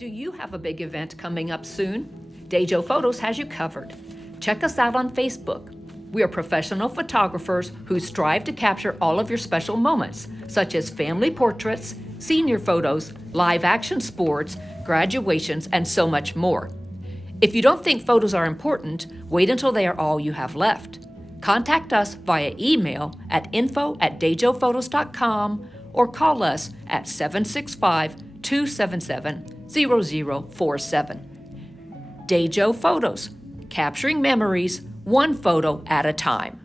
Do you have a big event coming up soon? Dejo Photos has you covered. Check us out on Facebook. We are professional photographers who strive to capture all of your special moments, such as family portraits, senior photos, live action sports, graduations, and so much more. If you don't think photos are important, wait until they are all you have left. Contact us via email at info@dejophotos.com or call us at 765-277-0047. Dejo Photos, capturing memories one photo at a time.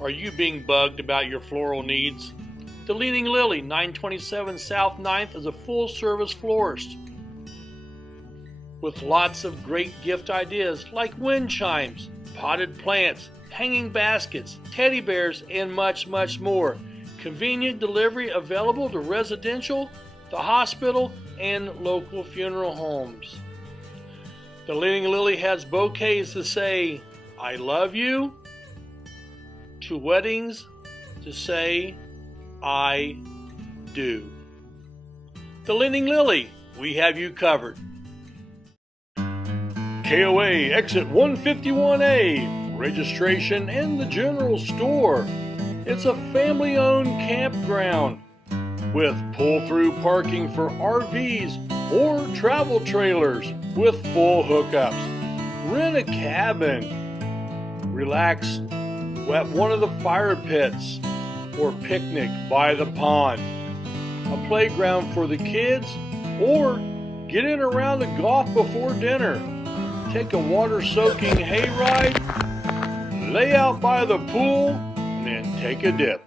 Are you being bugged about your floral needs? The Leaning Lily, 927 South 9th, is a full-service florist with lots of great gift ideas like wind chimes, potted plants, hanging baskets, teddy bears, and much, much more. Convenient delivery available to residential, the hospital, and local funeral homes. The Leaning Lily has bouquets to say, I love you, to weddings to say, I do. The Leaning Lily, we have you covered. KOA Exit 151A, registration and the general store. It's a family-owned campground with pull-through parking for RVs or travel trailers with full hookups. Rent a cabin. Relax at one of the fire pits or picnic by the pond. A playground for the kids or get in around the golf before dinner. Take a water-soaking hayride, lay out by the pool, and then take a dip.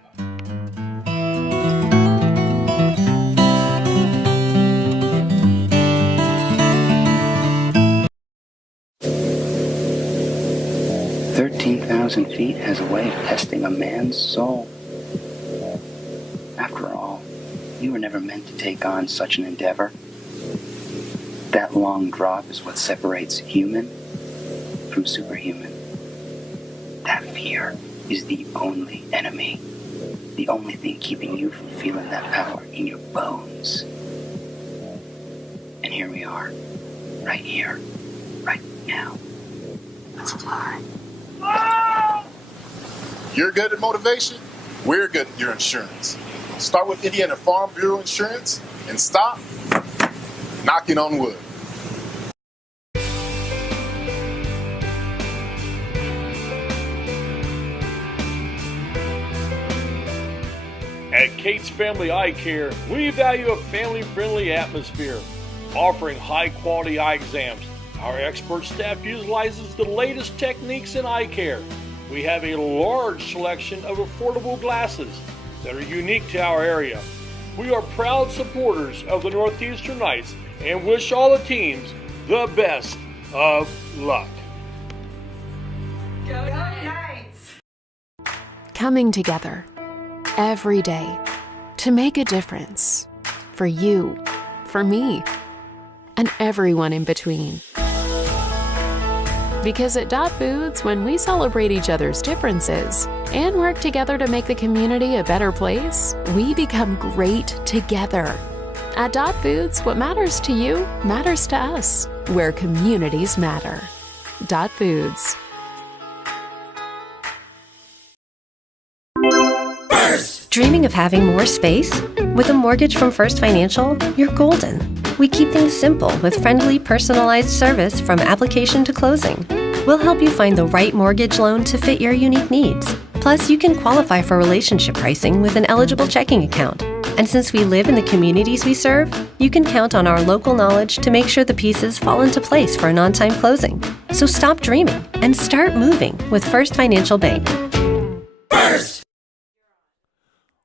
Feet has a way of testing a man's soul. After all, you were never meant to take on such an endeavor. That long drop is what separates human from superhuman. That fear is the only enemy, the only thing keeping you from feeling that power in your bones. And here we are, right here, right now. Let's fly. You're good at motivation, we're good at your insurance. Start with Indiana Farm Bureau Insurance and stop knocking on wood. At Kate's Family Eye Care, we value a family-friendly atmosphere, offering high-quality eye exams. Our expert staff utilizes the latest techniques in eye care. We have a large selection of affordable glasses that are unique to our area. We are proud supporters of the Northeastern Knights and wish all the teams the best of luck. Go Knights! Coming together every day to make a difference for you, for me, and everyone in between. Because at Dot Foods, when we celebrate each other's differences and work together to make the community a better place, we become great together. At Dot Foods, what matters to you matters to us, where communities matter. Dot Foods. Dreaming of having more space? With a mortgage from First Financial, you're golden. We keep things simple with friendly, personalized service from application to closing. We'll help you find the right mortgage loan to fit your unique needs. Plus, you can qualify for relationship pricing with an eligible checking account. And since we live in the communities we serve, you can count on our local knowledge to make sure the pieces fall into place for an on-time closing. So stop dreaming and start moving with First Financial Bank. First!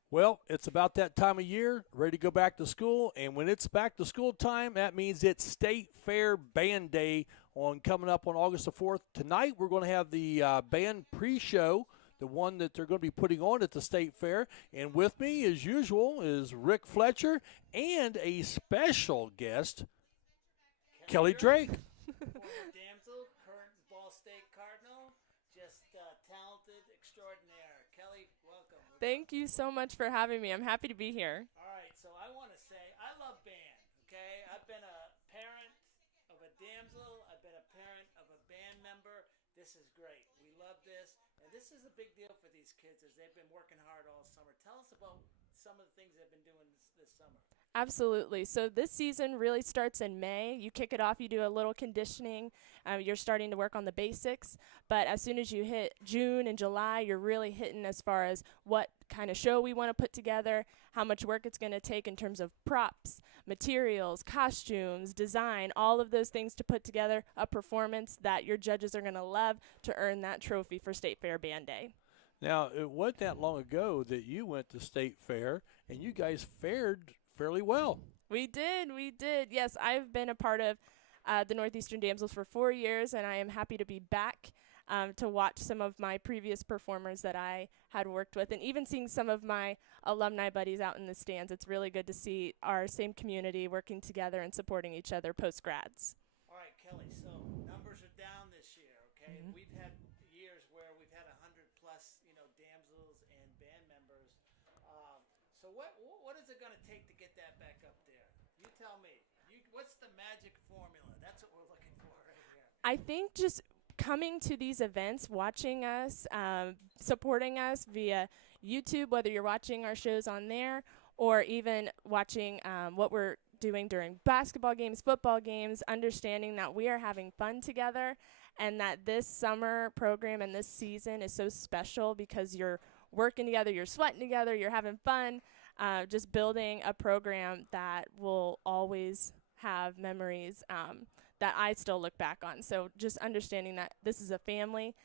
Well, it's about that time of year, ready to go back to school, and when it's back to school time, that means it's State Fair Band Day coming up on August the 4th. Tonight, we're going to have the band pre-show, the one that they're going to be putting on at the State Fair, and with me, as usual, is Rick Fletcher and a special guest, Kelly Drake. Damsel, current Ball State Cardinal, just talented extraordinaire. Kelly, welcome. Thank you so much for having me. I'm happy to be here. All right, so I want This is great. We love this. And this is a big deal for these kids as they've been working hard all summer. Tell us about some of the things they've been doing this summer. Absolutely. So this season really starts in May. You kick it off, you do a little conditioning. You're starting to work on the basics. But as soon as you hit June and July, you're really hitting as far as what kind of show we want to put together, how much work it's going to take in terms of props, materials, costumes, design, all of those things to put together a performance that your judges are going to love to earn that trophy for State Fair Band Day. Now, it wasn't that long ago that you went to State Fair, and you guys fared fairly well. We did. Yes, I've been a part of the Northeastern Damsels for 4 years, and I am happy to be back to watch some of my previous performers that I had worked with, and even seeing some of my alumni buddies out in the stands. It's really good to see our same community working together and supporting each other post-grads. All right, Kelly, so numbers are down this year, okay? Mm-hmm. We've had years where we've had 100-plus, damsels and band members. So what is it going to take to get that back up there? You tell me. What's the magic formula? That's what we're looking for right here. I think just coming to these events, watching us, supporting us via YouTube, whether you're watching our shows on there or even watching what we're doing during basketball games, football games, understanding that we are having fun together and that this summer program and this season is so special because you're working together, you're sweating together, you're having fun, just building a program that will always have memories that I still look back on. So just understanding that this is a family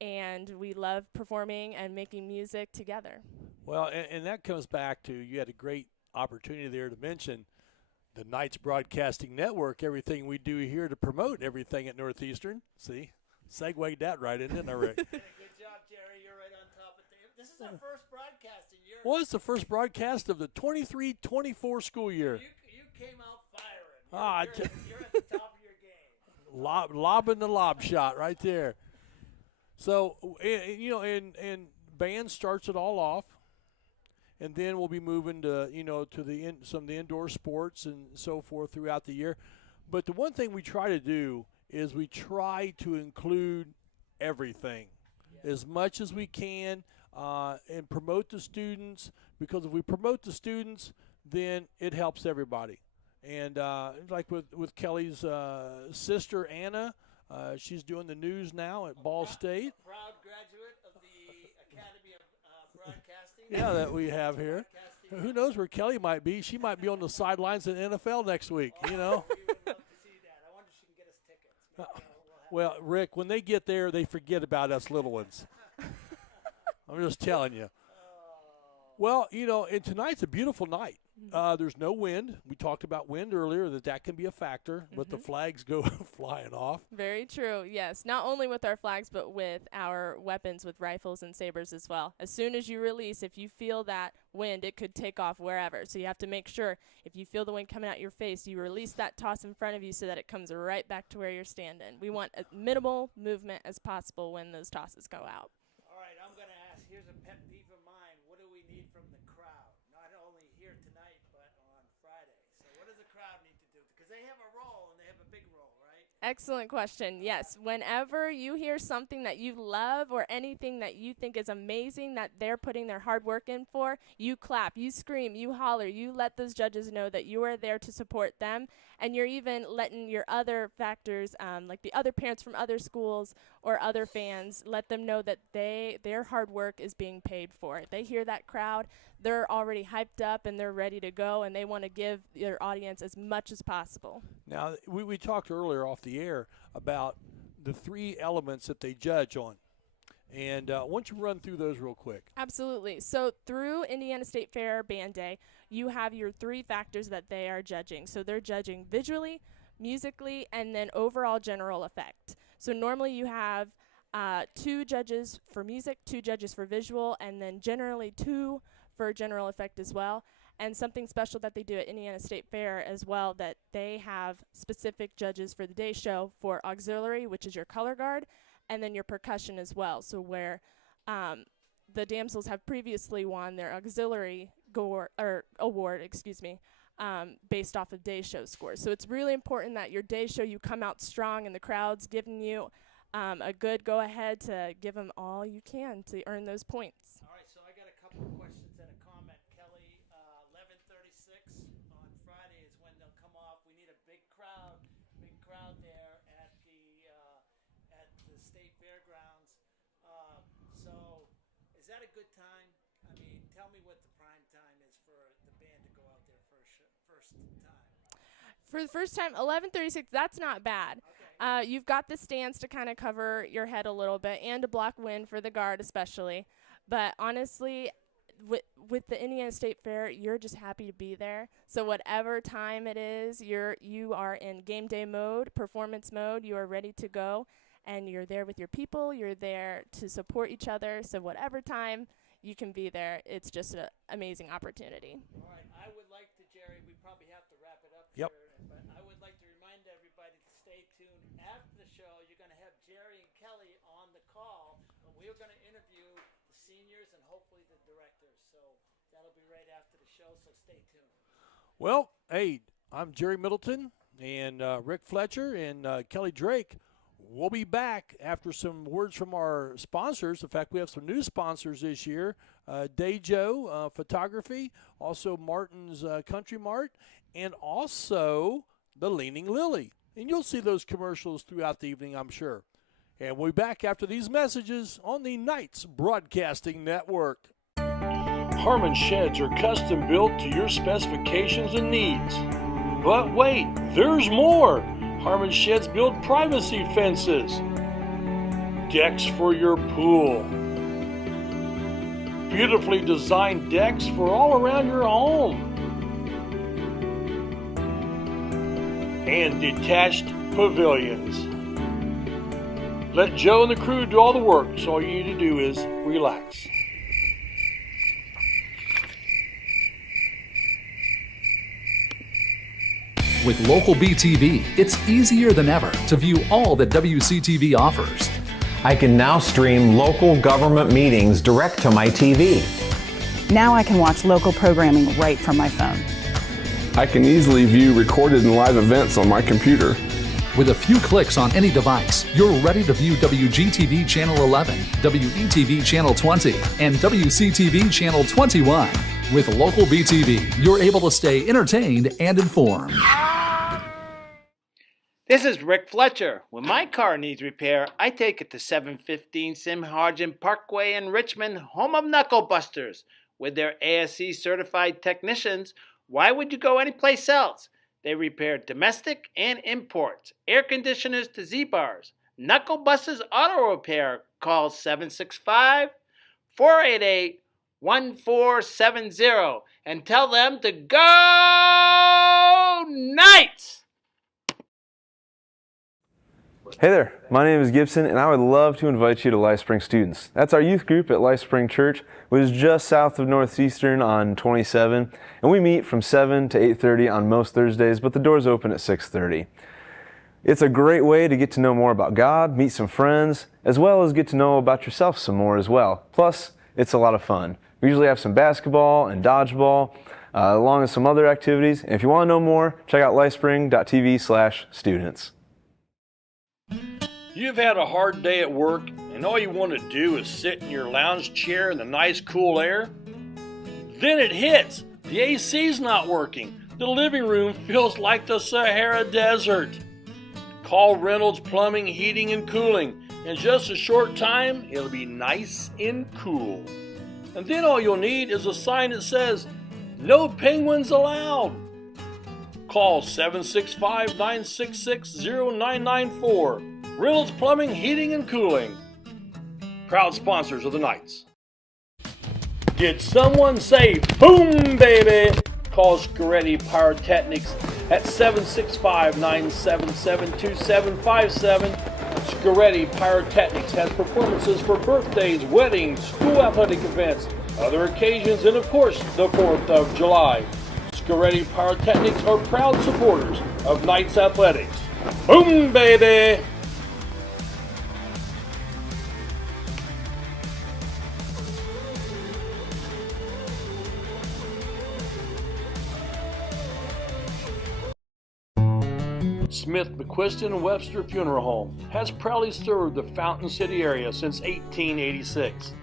and we love performing and making music together. Well, and that comes back to, you had a great opportunity there to mention the Knights Broadcasting Network, everything we do here to promote everything at Northeastern. See, segued that right in, didn't I, Rick? Good job, Jerry. You're right on top of things. This is our first broadcasting year. Well, it's the first broadcast of the 23-24 school year. You came out firing. You're at the top of your game. Lobbing the lob shot right there. So, and band starts it all off. And then we'll be moving to, to some of the indoor sports and so forth throughout the year. But the one thing we try to do is we try to include everything as much as we can and promote the students, because if we promote the students, then it helps everybody. And like with Kelly's sister, Anna, she's doing the news now at Ball State. A proud graduate of the Academy of Broadcasting. Yeah, that we have here. Who knows where Kelly might be? She might be on the sidelines in the NFL next week, We would love to see that. I wonder if she can get us tickets. Well, Rick, when they get there, they forget about us little ones. I'm just telling you. Well, and tonight's a beautiful night. There's no wind. We talked about wind earlier, that can be a factor, but the flags go flying off. Very true, yes. Not only with our flags, but with our weapons, with rifles and sabers as well. As soon as you release, if you feel that wind, it could take off wherever. So you have to make sure, if you feel the wind coming out your face, you release that toss in front of you so that it comes right back to where you're standing. We want as minimal movement as possible when those tosses go out. All right, I'm going to ask, here's a pet peeve of mine. What do we need from the crowd? Not only here tonight, but on Friday. So what does the crowd need to do? Because they have a role, and they have a big role, right? Excellent question. Yes, whenever you hear something that you love or anything that you think is amazing that they're putting their hard work in for, you clap, you scream, you holler, you let those judges know that you are there to support them, and you're even letting your other factors, like the other parents from other schools or other fans, let them know that their hard work is being paid for. If they hear that crowd, they're already hyped up and they're ready to go, and they want to give their audience as much as possible. Now, we talked earlier off the air about the 3 elements that they judge on. And why don't you run through those real quick? Absolutely. So through Indiana State Fair Band Day, you have your 3 factors that they are judging. So they're judging visually, musically, and then overall general effect. So normally you have 2 judges for music, 2 judges for visual, and then generally 2 for general effect as well. And something special that they do at Indiana State Fair as well, that they have specific judges for the day show for auxiliary, which is your color guard, and then your percussion as well. So where the damsels have previously won their auxiliary award, based off of day show scores. So it's really important that your day show, you come out strong and the crowd's giving you a good go-ahead to give them all you can to earn those points. All right, so I got a couple of questions and a comment. Kelly, 11:36 on Friday is when they'll come off. We need a big crowd there at the state fairgrounds. So is that a good time? I mean, tell me what the prime time is for the band to go out there first time. For the first time, 11:36. That's not bad. Okay. You've got the stands to kind of cover your head a little bit and to block wind for the guard especially. But honestly, with the Indiana State Fair, you're just happy to be there. So whatever time it is, you are in game day mode, performance mode. You are ready to go, and you're there with your people. You're there to support each other. So whatever time you can be there, it's just an amazing opportunity. All right, I would like to, Jerry, we probably have to wrap it up Yep. here, but I would like to remind everybody to stay tuned. After the show, you're going to have Jerry and Kelly on the call, but we're going to interview the seniors and hopefully the directors. So that'll be right after the show, so stay tuned. Well, hey, I'm Jerry Middleton and Rick Fletcher and Kelly Drake. We'll be back after some words from our sponsors. In fact, we have some new sponsors this year. Dejo Photography, also Martin's Country Mart, and also the Leaning Lily. And you'll see those commercials throughout the evening, I'm sure. And we'll be back after these messages on the Knights Broadcasting Network. Harmon sheds are custom built to your specifications and needs. But wait, there's more! Harmon sheds build privacy fences, decks for your pool, beautifully designed decks for all around your home, and detached pavilions. Let Joe and the crew do all the work, so all you need to do is relax. With local BTV, it's easier than ever to view all that WCTV offers. I can now stream local government meetings direct to my TV. Now I can watch local programming right from my phone. I can easily view recorded and live events on my computer. With a few clicks on any device, you're ready to view WGTV Channel 11, WETV Channel 20, and WCTV Channel 21. With local BTV, you're able to stay entertained and informed. This is Rick Fletcher. When my car needs repair, I take it to 715 Simharjan Parkway in Richmond, home of Knuckle Busters. With their ASE certified technicians, why would you go anyplace else? They repair domestic and imports, air conditioners to Z-bars. Knuckle Busters Auto Repair. Call 765-488-1470 and tell them to go Knights! Hey there, my name is Gibson and I would love to invite you to LifeSpring Students. That's our youth group at LifeSpring Church, which is just south of Northeastern on 27, and we meet from 7 to 8:30 on most Thursdays, but the doors open at 6:30. It's a great way to get to know more about God, meet some friends, as well as get to know about yourself some more as well. Plus, it's a lot of fun. We usually have some basketball and dodgeball, along with some other activities, and if you want to know more, check out lifespring.tv/students. You've had a hard day at work and all you want to do is sit in your lounge chair in the nice cool air? Then it hits! The AC's not working. The living room feels like the Sahara Desert. Call Reynolds Plumbing, Heating, and Cooling. In just a short time, it'll be nice and cool. And then all you'll need is a sign that says, "No penguins allowed." Call 765-966-0994. Reynolds Plumbing, Heating, and Cooling. Proud sponsors of the Knights. Did someone say boom, baby? Call Scaretti Pyrotechnics at 765-977-2757. Scaretti Pyrotechnics has performances for birthdays, weddings, school athletic events, other occasions, and of course, the 4th of July. Scaretti Pyrotechnics are proud supporters of Knights Athletics. Boom, baby! Smith, McQuiston, and Webster Funeral Home has proudly served the Fountain City area since 1886.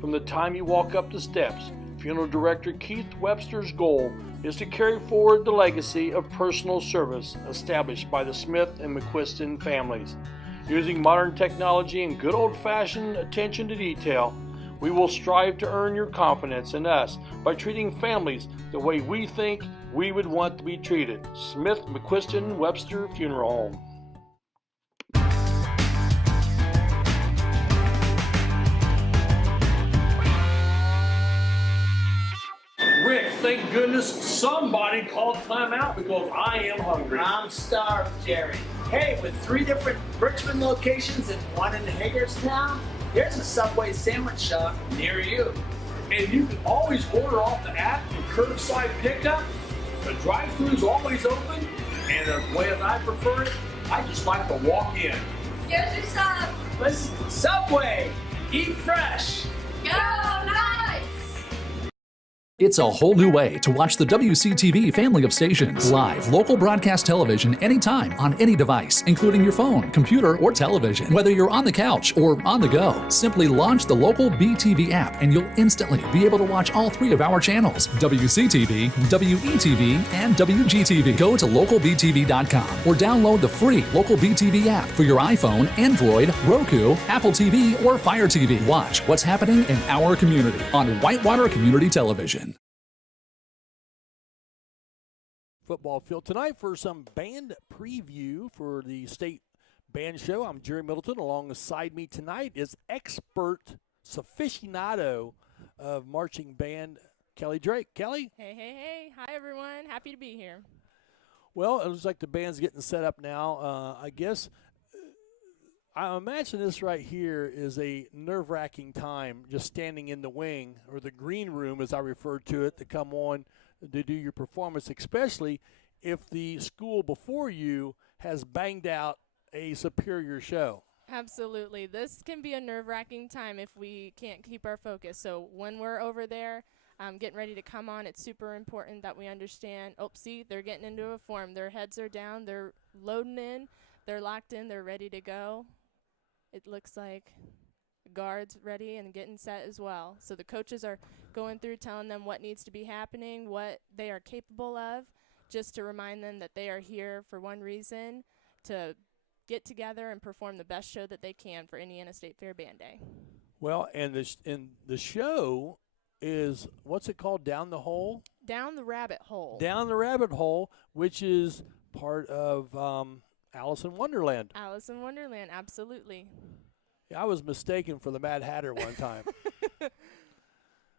From the time you walk up the steps, Funeral Director Keith Webster's goal is to carry forward the legacy of personal service established by the Smith and McQuiston families. Using modern technology and good old-fashioned attention to detail, we will strive to earn your confidence in us by treating families the way we think we would want to be treated. Smith, McQuiston, Webster Funeral Home. Rick, thank goodness somebody called timeout because I am hungry. I'm starved, Jerry. Hey, with 3 different Richmond locations and 1 in Hagerstown, there's a Subway sandwich shop near you. And you can always order off the app for curbside pickup. The drive-thru's always open, and the way that I prefer it, I just like to walk in. Here's your sub. Listen, Subway, eat fresh. Go nice. It's a whole new way to watch the WCTV family of stations. Live, local broadcast television anytime on any device, including your phone, computer, or television. Whether you're on the couch or on the go, simply launch the local BTV app and you'll instantly be able to watch all 3 of our channels, WCTV, WETV, and WGTV. Go to localbtv.com or download the free Local BTV app for your iPhone, Android, Roku, Apple TV, or Fire TV. Watch what's happening in our community on Whitewater Community Television. Football field tonight for some band preview for the state band show. I'm Jerry Middleton. Alongside me tonight is expert aficionado of marching band Kelly Drake. Kelly? Hey. Hi, everyone. Happy to be here. Well, it looks like the band's getting set up now. I guess I imagine this right here is a nerve-wracking time just standing in the wing, or the green room as I refer to it, to come on to do your performance, especially if the school before you has banged out a superior show. Absolutely. This can be a nerve-wracking time if we can't keep our focus. So when we're over there getting ready to come on, it's super important that we understand, see, they're getting into a form. Their heads are down. They're loading in. They're locked in. They're ready to go. It looks like guards ready and getting set as well. So the coaches are going through telling them what needs to be happening, what they are capable of, just to remind them that they are here for one reason, to get together and perform the best show that they can for Indiana State Fair Band Day. Well, and the show is, what's it called, Down the Hole? Down the Rabbit Hole. Down the Rabbit Hole, which is part of Alice in Wonderland. Alice in Wonderland, absolutely. Yeah, I was mistaken for the Mad Hatter one time.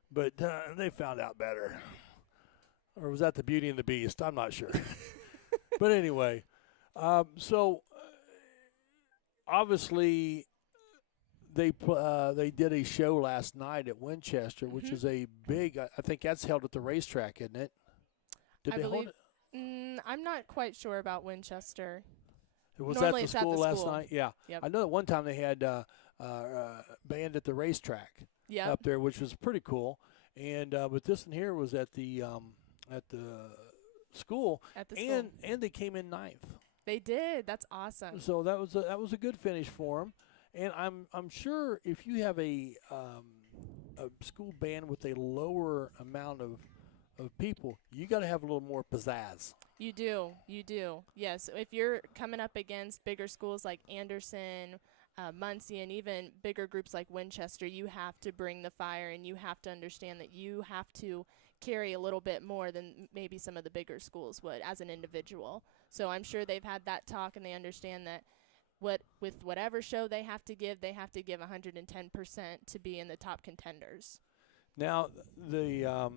But they found out better. Or was that the Beauty and the Beast? I'm not sure. But anyway, so obviously they did a show last night at Winchester, which is a big, I think that's held at the racetrack, isn't it? Did they hold it? I'm not quite sure about Winchester. Was Normally that the school last night? Yeah. Yep. I know that one time they had band at the racetrack up there, which was pretty cool. And but this one here was at the school. At the school. And they came in 9th. They did. That's awesome. So that was a good finish for them. And I'm sure if you have a school band with a lower amount of people, you got to have a little more pizzazz. You do. Yes. If you're coming up against bigger schools like Anderson, Muncie, and even bigger groups like Winchester, you have to bring the fire, and you have to understand that you have to carry a little bit more than maybe some of the bigger schools would as an individual. So I'm sure they've had that talk, and they understand that with whatever show they have to give 110% to be in the top contenders. Now, the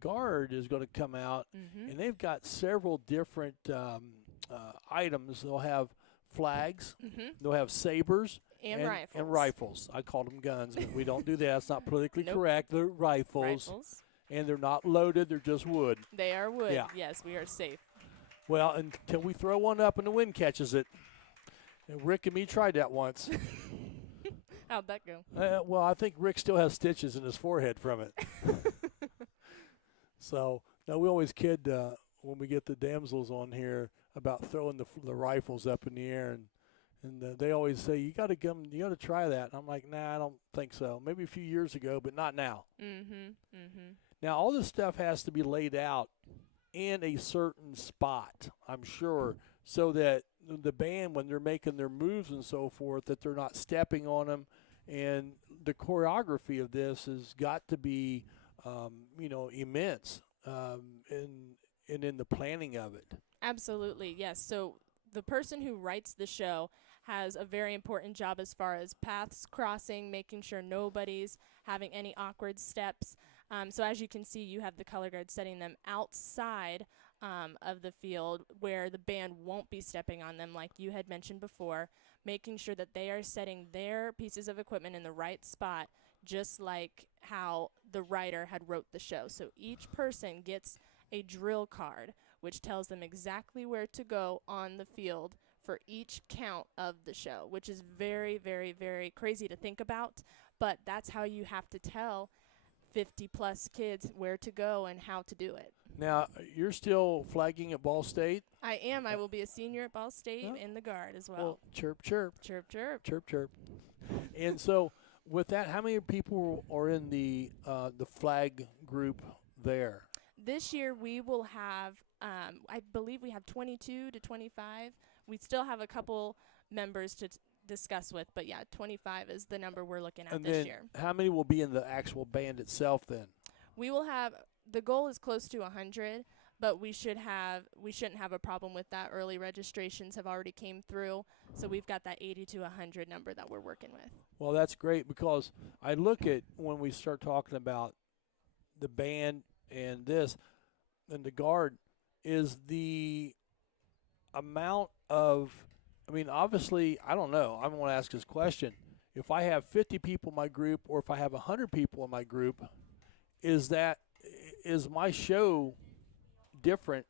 guard is going to come out, and they've got several different items. They'll have flags, they'll have sabers, and rifles. And rifles. I called them guns, but we don't do that. It's not politically correct. They're rifles. And they're not loaded. They're just wood. They are wood. Yeah. Yes, we are safe. Well, until we throw one up and the wind catches it. And Rick and me tried that once. How'd that go? Well, I think Rick still has stitches in his forehead from it. So, now we always kid when we get the damsels on here. about throwing the rifles up in the air, and they always say you got to try that. And I'm like, nah, I don't think so. Maybe a few years ago, but not now. Now all this stuff has to be laid out in a certain spot, I'm sure, so that the band, when they're making their moves and so forth, that they're not stepping on them. And the choreography of this has got to be, immense, and in the planning of it. Absolutely, yes. So the person who writes the show has a very important job as far as paths crossing, making sure nobody's having any awkward steps. So as you can see, you have the color guard setting them outside of the field where the band won't be stepping on them, like you had mentioned before, making sure that they are setting their pieces of equipment in the right spot, just like how the writer had wrote the show. So each person gets a drill card, which tells them exactly where to go on the field for each count of the show, which is very, very, very crazy to think about, but that's how you have to tell 50-plus kids where to go and how to do it. Now, you're still flagging at Ball State? I am. I will be a senior at Ball State in the guard as well. Well, chirp, chirp. Chirp, chirp. Chirp, chirp. And so with that, how many people are in the flag group there? This year we will have, I believe we have 22 to 25. We still have a couple members to discuss with, but yeah, 25 is the number we're looking at this year. How many will be in the actual band itself then? We will have, the goal is close to 100, but we shouldn't have a problem with that. Early registrations have already came through, so we've got that 80 to 100 number that we're working with. Well, that's great, because I look at when we start talking about the band and this and the guard is the amount of, I mean, obviously, I don't know. I want to ask this question. If I have 50 people in my group or if I have 100 people in my group, is my show different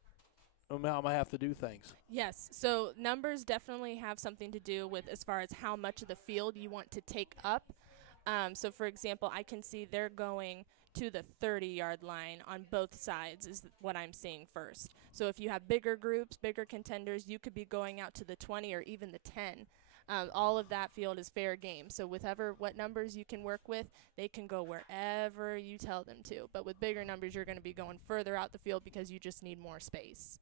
on how I have to do things? Yes. So numbers definitely have something to do with as far as how much of the field you want to take up. So, for example, I can see they're going to the 30-yard line on both sides is what I'm seeing first. So if you have bigger groups, bigger contenders, you could be going out to the 20 or even the 10. All of that field is fair game. So what numbers you can work with, they can go wherever you tell them to. But with bigger numbers, you're going to be going further out the field because you just need more space.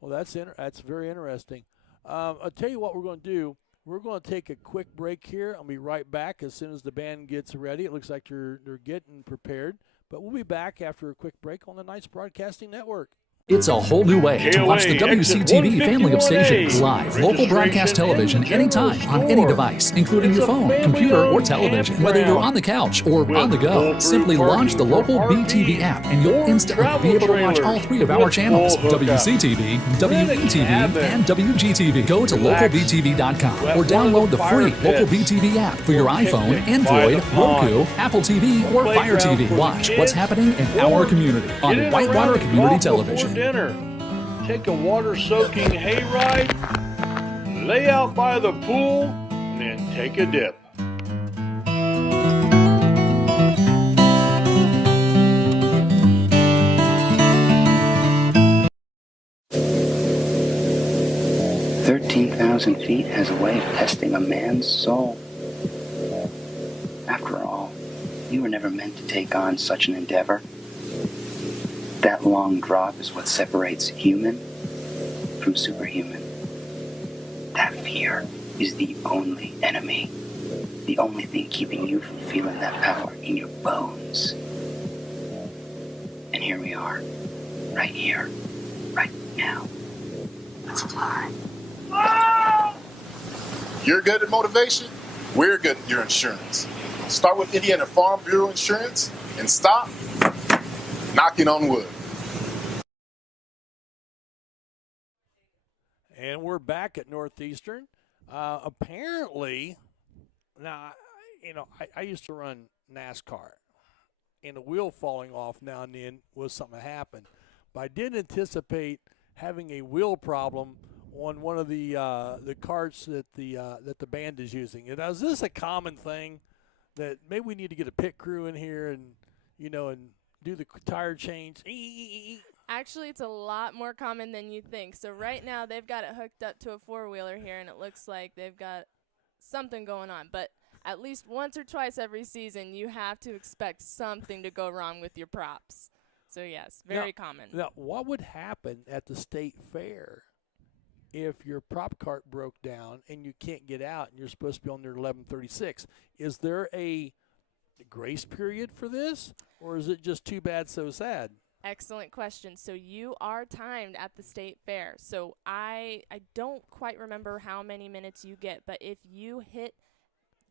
Well, that's very interesting. I'll tell you what we're going to do. We're going to take a quick break here. I'll be right back as soon as the band gets ready. It looks like they're getting prepared. But we'll be back after a quick break on the Knights Broadcasting Network. It's a whole new way to watch the WCTV family of stations live, local broadcast television anytime on any device, including your phone, computer, or television. Whether you're on the couch or on the go, simply launch the local BTV app and you'll instantly be able to watch all three of our channels, WCTV, WETV, and WGTV. Go to localbtv.com or download the free Local BTV app for your iPhone, Android, Roku, Apple TV, or Fire TV. Watch what's happening in our community on Whitewater Community Television. Dinner. Take a water-soaking hayride, lay out by the pool, and then take a dip. Feet has a way of testing a man's soul. After all, you were never meant to take on such an endeavor. That long drop is what separates human from superhuman. That fear is the only enemy, the only thing keeping you from feeling that power in your bones. And here we are, right here, right now. Let's fly. You're good at motivation? We're good at your insurance. Start with Indiana Farm Bureau Insurance and stop knocking on wood. And we're back at Northeastern. Apparently, now, I used to run NASCAR, and a wheel falling off now and then was something that happened. But I didn't anticipate having a wheel problem on one of the carts that the band is using. And is this a common thing that maybe we need to get a pit crew in here and and do the tire change? Actually, it's a lot more common than you think. So right now, they've got it hooked up to a four-wheeler here, and it looks like they've got something going on. But at least once or twice every season, you have to expect something to go wrong with your props. So yes, very common. Now, what would happen at the state fair if your prop cart broke down and you can't get out and you're supposed to be on there at 11:36? Is there a grace period for this, or is it just too bad, so sad? Excellent question. So you are timed at the state fair. So I don't quite remember how many minutes you get, but if you hit,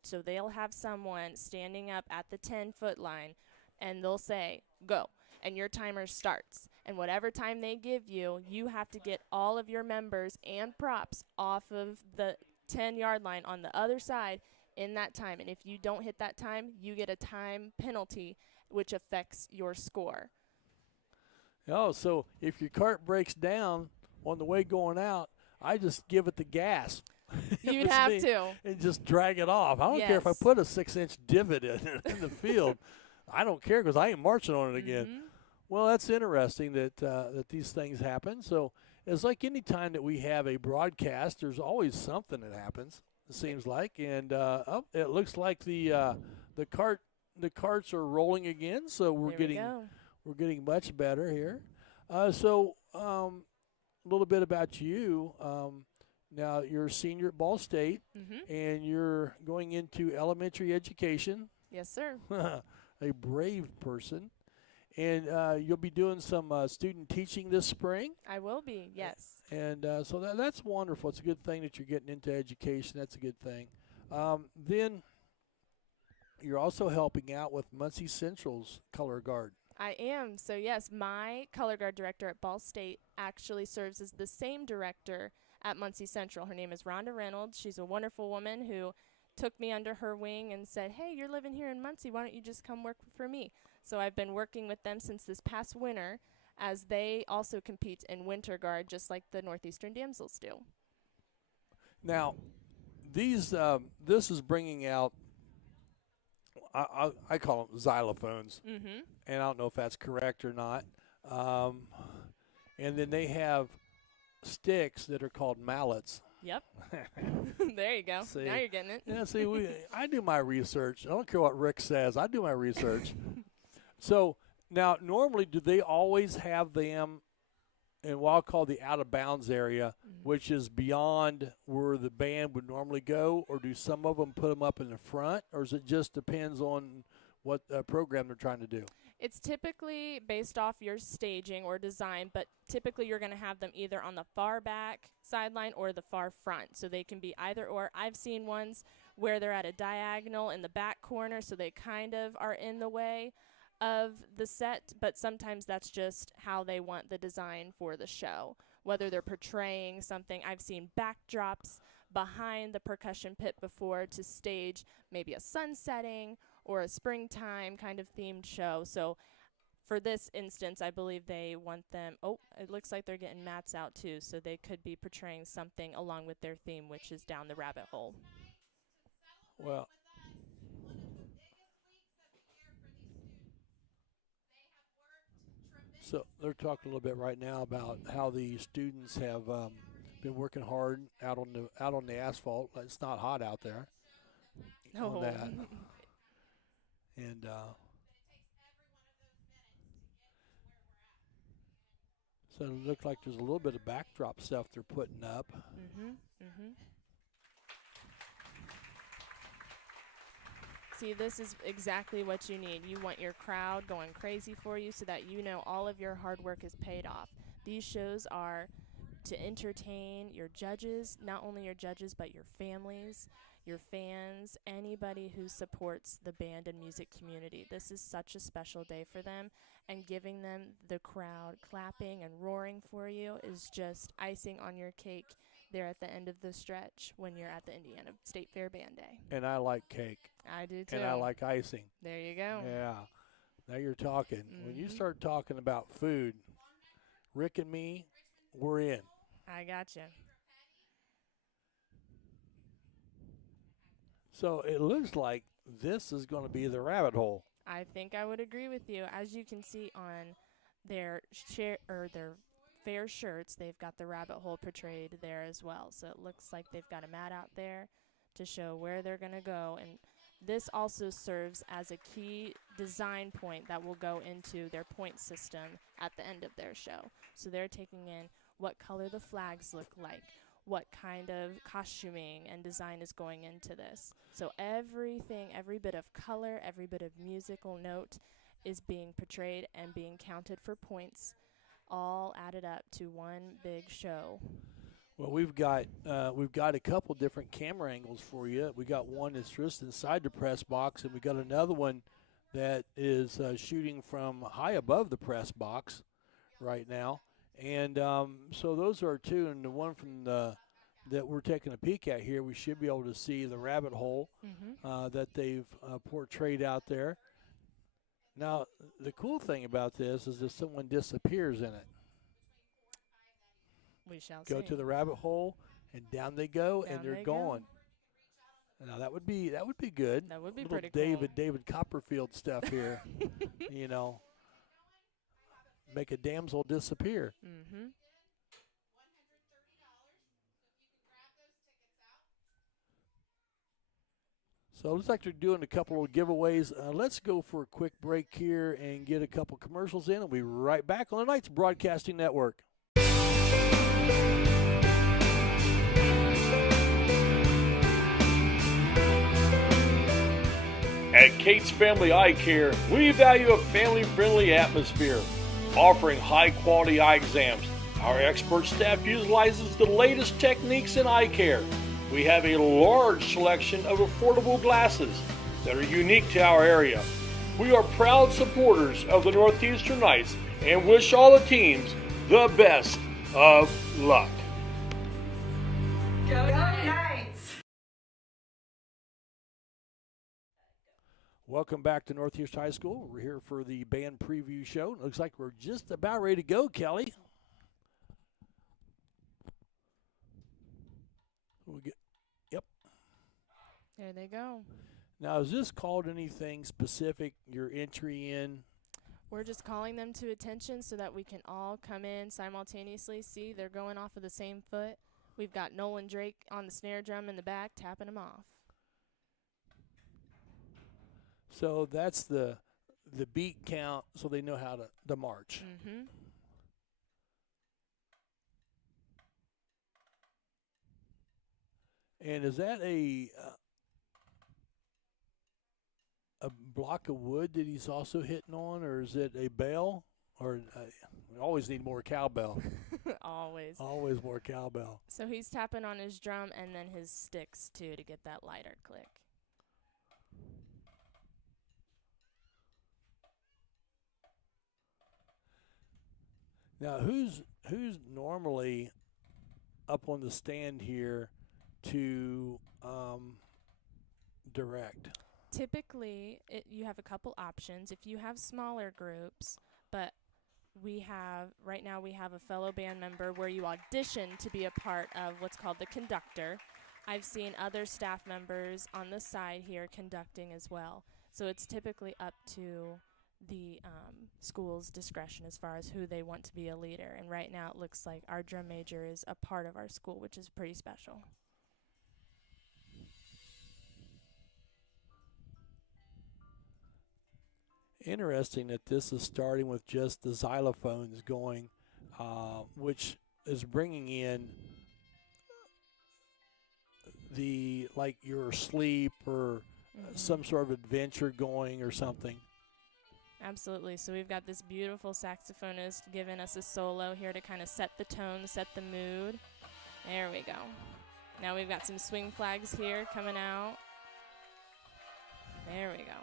so they'll have someone standing up at the 10-foot line, and they'll say, go, and your timer starts. And whatever time they give you, you have to get all of your members and props off of the 10-yard line on the other side in that time. And if you don't hit that time, you get a time penalty, which affects your score. Oh, so if your cart breaks down on the way going out, I just give it the gas. You'd have to. And just drag it off. I don't care if I put a 6-inch divot in the field. I don't care because I ain't marching on it again. Well, that's interesting that these things happen. So it's like any time that we have a broadcast, there's always something that happens, it seems like. And it looks like the carts are rolling again, so we're getting much better here. So a little bit about you. Now, you're a senior at Ball State, and you're going into elementary education. Yes, sir. A brave person. And you'll be doing some student teaching this spring. I will be, yes. And so that's wonderful. It's a good thing that you're getting into education. That's a good thing. Then you're also helping out with Muncie Central's color guard. I am. So, yes, my color guard director at Ball State actually serves as the same director at Muncie Central. Her name is Rhonda Reynolds. She's a wonderful woman who took me under her wing and said, hey, you're living here in Muncie. Why don't you just come work for me? So I've been working with them since this past winter, as they also compete in winter guard, just like the Northeastern Damsels do. Now, this is bringing out, I call them xylophones, and I don't know if that's correct or not. And then they have sticks that are called mallets. Yep. There you go. See, now you're getting it. Yeah, see, I do my research. I don't care what Rick says. I do my research. So now, normally, do they always have them in what I'll call the out-of-bounds area, which is beyond where the band would normally go, or do some of them put them up in the front, or does it just depends on what program they're trying to do? It's typically based off your staging or design, but typically you're going to have them either on the far back sideline or the far front. So they can be either or. I've seen ones where they're at a diagonal in the back corner, so they kind of are in the way of the set, but sometimes that's just how they want the design for the show, whether they're portraying something. I've seen backdrops behind the percussion pit before to stage maybe a sun setting or a springtime kind of themed show. So for this instance, I believe they want them, it looks like they're getting mats out too, so they could be portraying something along with their theme, which is down the rabbit hole. Well, so they're talking a little bit right now about how the students have been working hard out on the asphalt. It's not hot out there. No. On that. And so it looks like there's a little bit of backdrop stuff they're putting up. See, this is exactly what you need. You want your crowd going crazy for you so that you know all of your hard work is paid off. These shows are to entertain your judges, not only your judges, but your families, your fans, anybody who supports the band and music community. This is such a special day for them, and giving them the crowd clapping and roaring for you is just icing on your cake there at the end of the stretch when you're at the Indiana State Fair Band Day. And I like cake. I do too. And I like icing. There you go. Yeah. Now you're talking. When you start talking about food, Rick and me, we're in. I gotcha. So it looks like this is going to be the rabbit hole. I think I would agree with you. As you can see on their their fair shirts, they've got the rabbit hole portrayed there as well. So it looks like they've got a mat out there to show where they're going to go. And this also serves as a key design point that will go into their point system at the end of their show. So they're taking in what color the flags look like, what kind of costuming and design is going into this. So everything, every bit of color, every bit of musical note is being portrayed and being counted for points, all added up to one big show. Well, we've got a couple different camera angles for you. We got one that's just inside the press box, and we got another one that is shooting from high above the press box right now. And so those are two, and the one from that we're taking a peek at here, we should be able to see the rabbit hole that they've portrayed out there. Now, the cool thing about this is if someone disappears in it, we shall go see. to the rabbit hole, and down they go, Down and they're they gone. go. Now that would be good. That would be Little pretty cool. David Copperfield stuff here. You know, make a damsel disappear. Mm-hmm. So it looks like they're doing a couple of giveaways. Let's go for a quick break here and get a couple commercials in, and we'll be right back on the Knights Broadcasting Network. At Kate's Family Eye Care, we value a family-friendly atmosphere, offering high-quality eye exams. Our expert staff utilizes the latest techniques in eye care. We have a large selection of affordable glasses that are unique to our area. We are proud supporters of the Northeastern Knights and wish all the teams the best of luck. Go Knights! Welcome back to Northeast High School. We're here for the band preview show. It looks like we're just about ready to go, Kelly. Yep. There they go. Now, is this called anything specific, your entry in? We're just calling them to attention so that we can all come in simultaneously. See, they're going off of the same foot. We've got Nolan Drake on the snare drum in the back, tapping them off. So that's the beat count, so they know how to march. Mm-hmm. And is that a block of wood that he's also hitting on, or is it a bell? Or we always need more cowbell. Always. Always more cowbell. So he's tapping on his drum and then his sticks, too, to get that lighter click. Now, who's normally up on the stand here to direct? Typically, you have a couple options. If you have smaller groups, but right now we have a fellow band member where you audition to be a part of what's called the conductor. I've seen other staff members on the side here conducting as well. So it's typically up to the school's discretion as far as who they want to be a leader. And right now it looks like our drum major is a part of our school, which is pretty special. Interesting that this is starting with just the xylophones going, which is bringing in like your sleep or some sort of adventure going or something. Absolutely. So we've got this beautiful saxophonist giving us a solo here to kind of set the tone, set the mood. There we go. Now we've got some swing flags here coming out. There we go.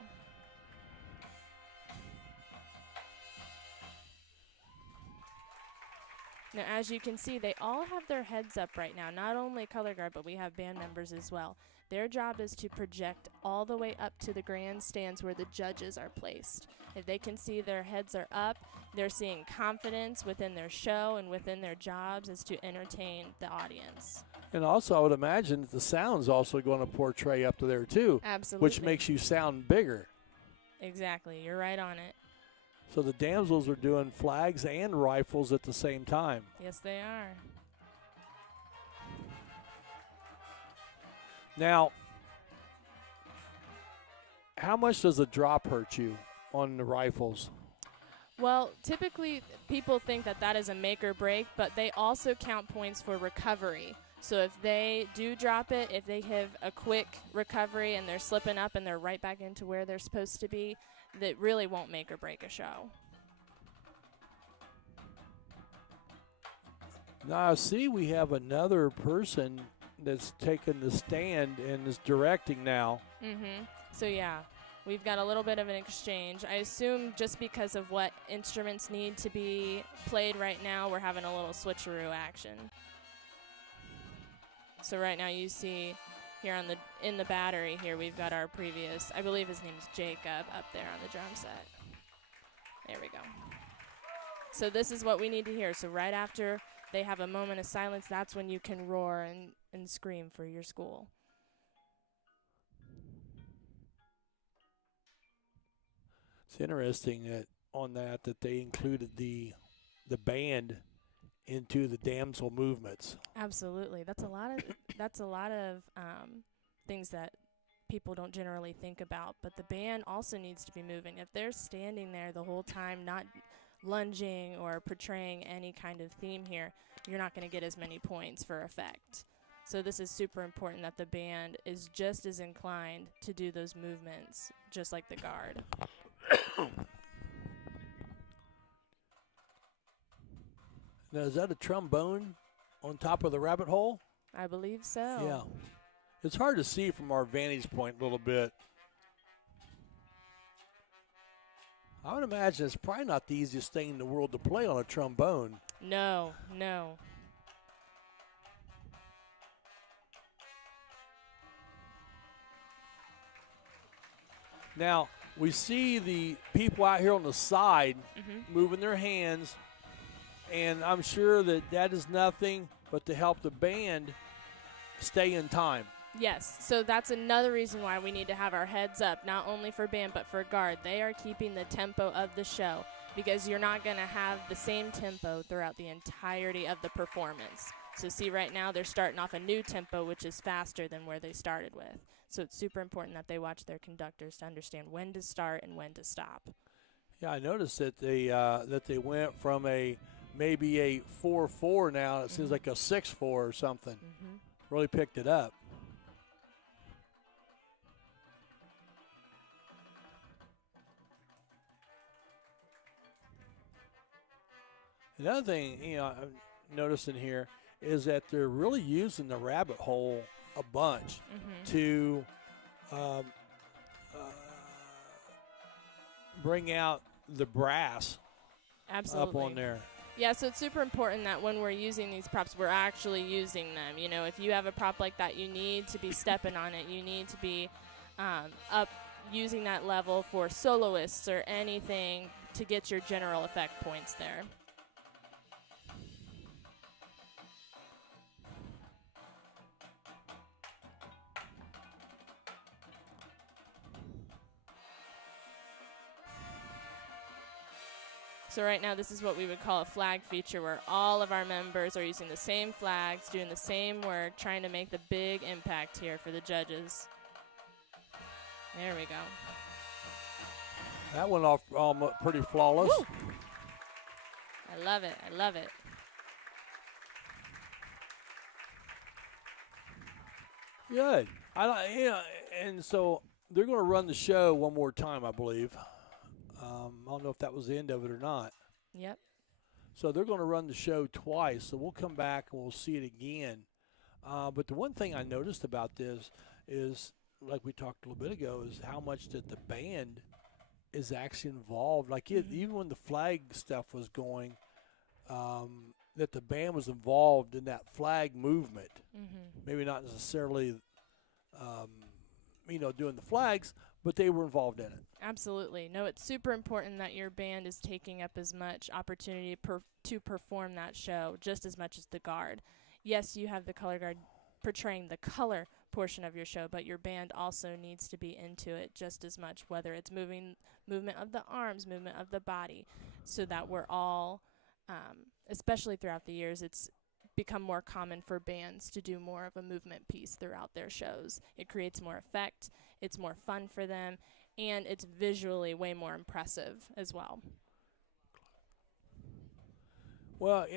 Now, as you can see, they all have their heads up right now. Not only color guard, but we have band members as well. Their job is to project all the way up to the grandstands where the judges are placed. If they can see their heads are up, they're seeing confidence within their show and within their jobs as to entertain the audience. And also, I would imagine that the sound's also going to portray up to there, too. Absolutely. Which makes you sound bigger. Exactly. You're right on it. So the damsels are doing flags and rifles at the same time. Yes, they are. Now, how much does a drop hurt you on the rifles? Well, typically people think that that is a make or break, but they also count points for recovery. So if they do drop it, if they have a quick recovery and they're slipping up and they're right back into where they're supposed to be, that really won't make or break a show. Now, see, we have another person that's taken the stand and is directing now. So yeah, we've got a little bit of an exchange. I assume just because of what instruments need to be played right now, we're having a little switcheroo action. So right now you see here in the battery here, we've got our previous, I believe his name's Jacob, up there on the drum set. There we go. So this is what we need to hear. So right after they have a moment of silence, that's when you can roar and scream for your school. It's interesting that on that they included the band into the damsel movements. Absolutely. That's a lot of things that people don't generally think about, but the band also needs to be moving. If they're standing there the whole time not lunging or portraying any kind of theme here, you're not going to get as many points for effect. So this is super important that the band is just as inclined to do those movements, just like the guard. Now, is that a trombone on top of the rabbit hole? I believe so. Yeah. It's hard to see from our vantage point a little bit. I would imagine it's probably not the easiest thing in the world to play on a trombone. No. Now, we see the people out here on the side moving their hands, and I'm sure that is nothing but to help the band stay in time. Yes, so that's another reason why we need to have our heads up, not only for band but for guard. They are keeping the tempo of the show because you're not going to have the same tempo throughout the entirety of the performance. So see, right now they're starting off a new tempo, which is faster than where they started with. So it's super important that they watch their conductors to understand when to start and when to stop. Yeah, I noticed that they went from maybe a 4-4 now. It seems like a 6-4 or something. Really picked it up. Another thing, I'm noticing here is that they're really using the rabbit hole a bunch to bring out the brass up on there. Yeah, so it's super important that when we're using these props, we're actually using them. You know, if you have a prop like that, you need to be stepping on it. You need to be up using that level for soloists or anything to get your general effect points there. So right now, this is what we would call a flag feature, where all of our members are using the same flags, doing the same work, trying to make the big impact here for the judges. There we go. That went off pretty flawless. Woo! I love it. I love it. Good. And so they're going to run the show one more time, I believe. I don't know if that was the end of it or not. Yep. So they're going to run the show twice, so we'll come back and we'll see it again. But the one thing I noticed about this is, like we talked a little bit ago, is how much that the band is actually involved. Like even when the flag stuff was going, that the band was involved in that flag movement. Maybe not necessarily, doing the flags, but they were involved in it. Absolutely. No, it's super important that your band is taking up as much opportunity to perform that show just as much as the guard. Yes, you have the color guard portraying the color portion of your show, but your band also needs to be into it just as much, whether it's movement of the arms, movement of the body, so that we're all, especially throughout the years, it's become more common for bands to do more of a movement piece throughout their shows. It creates more effect, it's more fun for them, and it's visually way more impressive as well. Well,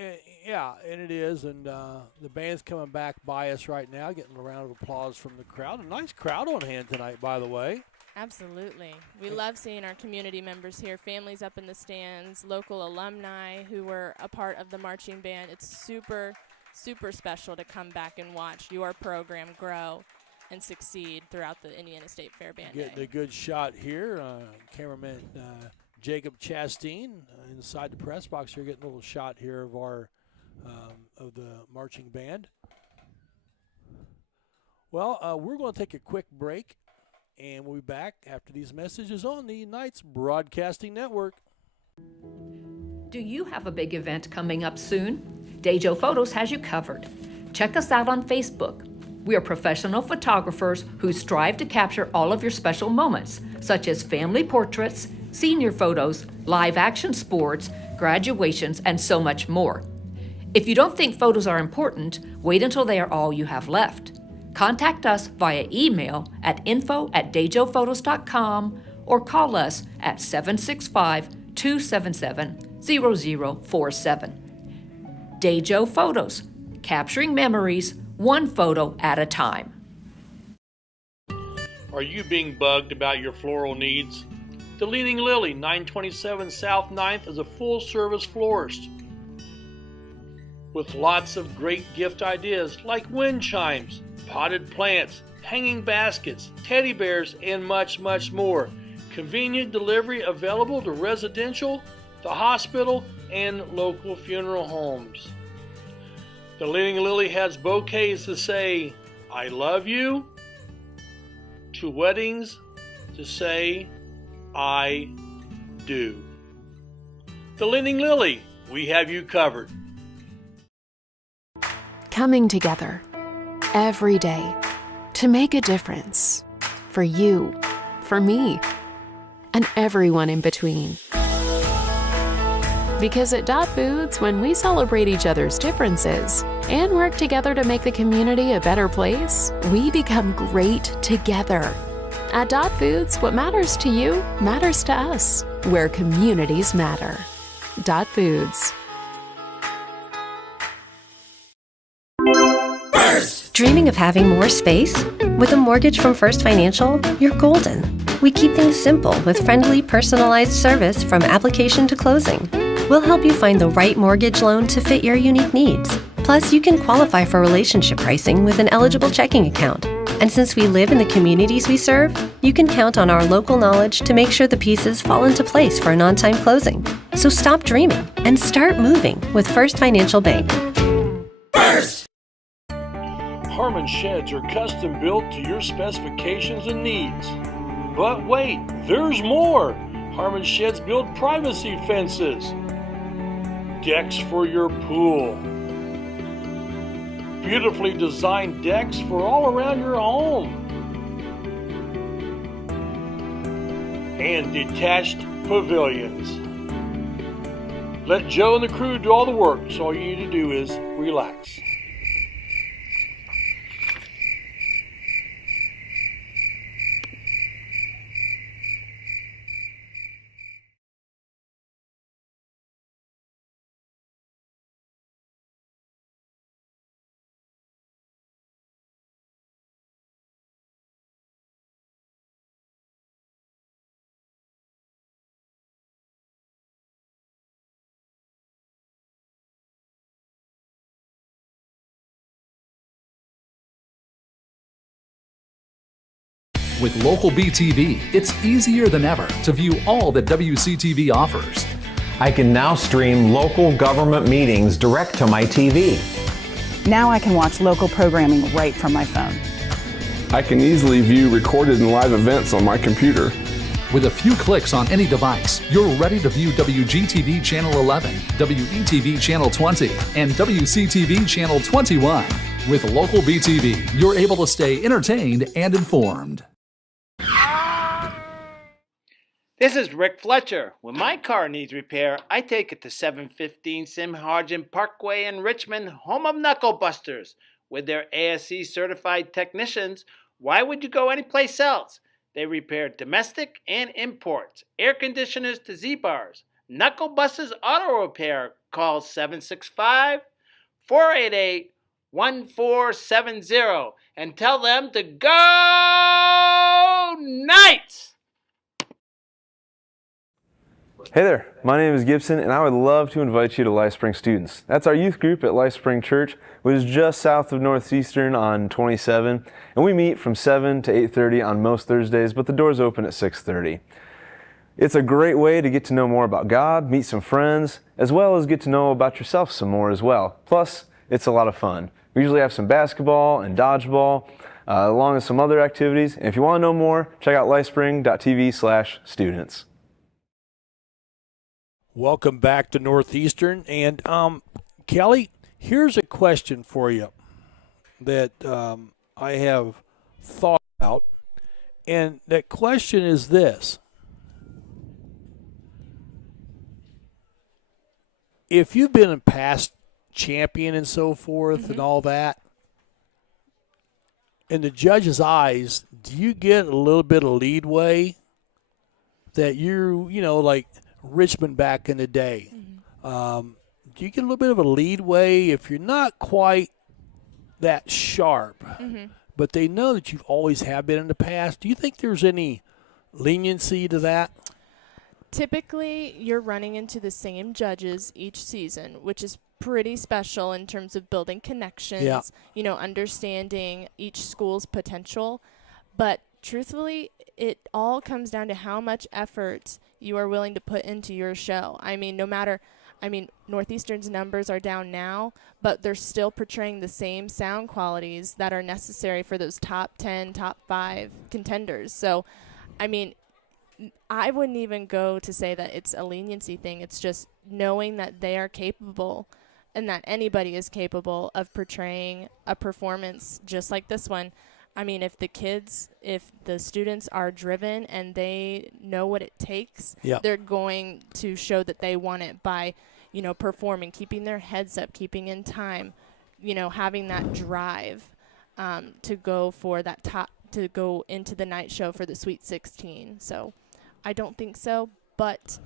yeah, and it is, and the band's coming back by us right now, getting a round of applause from the crowd. A nice crowd on hand tonight, by the way. Absolutely. We love seeing our community members here, families up in the stands, local alumni who were a part of the marching band. It's super, super special to come back and watch your program grow and succeed throughout the Indiana State Fair Band Day. Getting a good shot here. Cameraman Jacob Chastain inside the press box here, getting a little shot here of our of the marching band. Well, we're going to take a quick break, and we'll be back after these messages on the Knights Broadcasting Network. Do you have a big event coming up soon? Dejo Photos has you covered. Check us out on Facebook. We are professional photographers who strive to capture all of your special moments, such as family portraits, senior photos, live action sports, graduations, and so much more. If you don't think photos are important, wait until they are all you have left. Contact us via email at info@dejophotos.com or call us at 765-277-0047. Dejo Photos, capturing memories one photo at a time. Are you being bugged about your floral needs? The Leaning Lily, 927 South 9th, is a full-service florist with lots of great gift ideas like wind chimes, potted plants, hanging baskets, teddy bears, and much, much more. Convenient delivery available to residential, the hospital, and local funeral homes. The Leaning Lily has bouquets to say, I love you, to weddings to say, I do. The Leaning Lily, we have you covered. Coming together every day to make a difference for you, for me, and everyone in between. Because at Dot Foods, when we celebrate each other's differences and work together to make the community a better place, we become great together. At Dot Foods, what matters to you matters to us, where communities matter. Dot Foods. Dreaming of having more space? With a mortgage from First Financial, you're golden. We keep things simple with friendly, personalized service from application to closing. We'll help you find the right mortgage loan to fit your unique needs. Plus, you can qualify for relationship pricing with an eligible checking account. And since we live in the communities we serve, you can count on our local knowledge to make sure the pieces fall into place for an on-time closing. So stop dreaming and start moving with First Financial Bank. First! Harmon sheds are custom built to your specifications and needs. But wait, there's more! Harmon sheds build privacy fences, decks for your pool, beautifully designed decks for all around your home, and detached pavilions. Let Joe and the crew do all the work, so all you need to do is relax. With local BTV, it's easier than ever to view all that WCTV offers. I can now stream local government meetings direct to my TV. Now I can watch local programming right from my phone. I can easily view recorded and live events on my computer. With a few clicks on any device, you're ready to view WGTV Channel 11, WETV Channel 20, and WCTV Channel 21. With local BTV, you're able to stay entertained and informed. This is Rick Fletcher. When my car needs repair, I take it to 715 Sim Hargen Parkway in Richmond, home of Knuckle Busters. With their ASE certified technicians, why would you go anyplace else? They repair domestic and imports, air conditioners to Z-bars. Knuckle Busters Auto Repair. Call 765-488-1470 and tell them to go Knights! Hey there, my name is Gibson, and I would love to invite you to LifeSpring Students. That's our youth group at LifeSpring Church, which is just south of Northeastern on 27, and we meet from 7 to 8:30 on most Thursdays, but the doors open at 6:30. It's a great way to get to know more about God, meet some friends, as well as get to know about yourself some more as well. Plus, it's a lot of fun. We usually have some basketball and dodgeball, along with some other activities, and if you want to know more, check out lifespring.tv/students. Welcome back to Northeastern. And Kelly, here's a question for you that I have thought about. And that question is this. If you've been a past champion and so forth and all that, in the judge's eyes, do you get a little bit of leadway that like Richmond back in the day? Do you get a little bit of a leadway if you're not quite that sharp, but they know that you've always have been in the past? Do you think there's any leniency to that? Typically, you're running into the same judges each season, which is pretty special in terms of building connections, understanding each school's potential. But truthfully, it all comes down to how much effort you are willing to put into your show. Northeastern's numbers are down now, but they're still portraying the same sound qualities that are necessary for those top 10, top 5 contenders. So, I wouldn't even go to say that it's a leniency thing. It's just knowing that they are capable and that anybody is capable of portraying a performance just like this one. If the students are driven and they know what it takes, they're going to show that they want it by, performing, keeping their heads up, keeping in time, having that drive to go for that to go into the night show for the Sweet 16. So I don't think so, but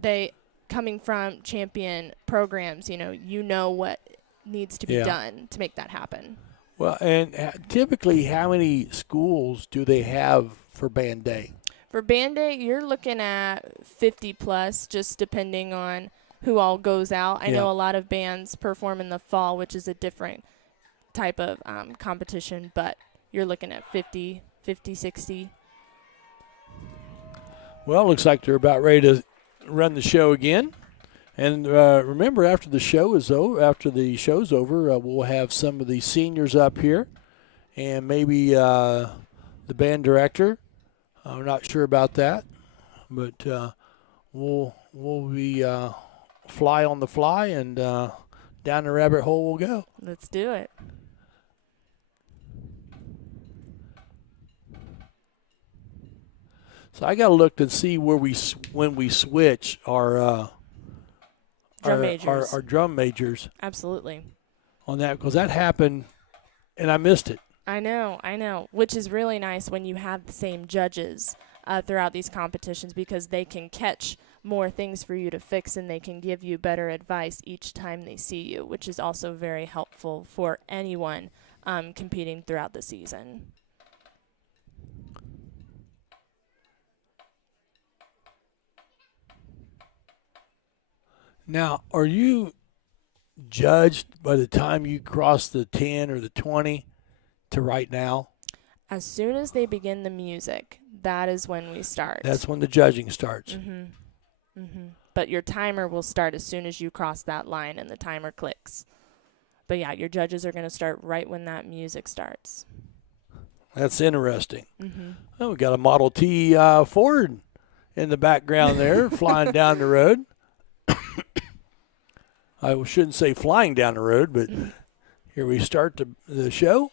they coming from champion programs, you know what needs to be done to make that happen. Well, and typically how many schools do they have for Band Day? For Band Day, you're looking at 50 plus, just depending on who all goes out. I know a lot of bands perform in the fall, which is a different type of competition, but you're looking at 50, 60. Well, it looks like they're about ready to run the show again. And remember, after the show's over, we'll have some of the seniors up here, and maybe the band director. I'm not sure about that, but we'll be fly on the fly, and down the rabbit hole we'll go. Let's do it. So I got to look and see when we switch our drum majors. Absolutely. On that, because that happened, and I missed it. I know, which is really nice when you have the same judges throughout these competitions, because they can catch more things for you to fix and they can give you better advice each time they see you, which is also very helpful for anyone competing throughout the season. Now, are you judged by the time you cross the 10 or the 20 to right now? As soon as they begin the music, that is when we start. That's when the judging starts. But your timer will start as soon as you cross that line and the timer clicks. But yeah, your judges are going to start right when that music starts. That's interesting. Oh, we got a Model T Ford in the background there flying down the road. I shouldn't say flying down the road, but Here we start the show.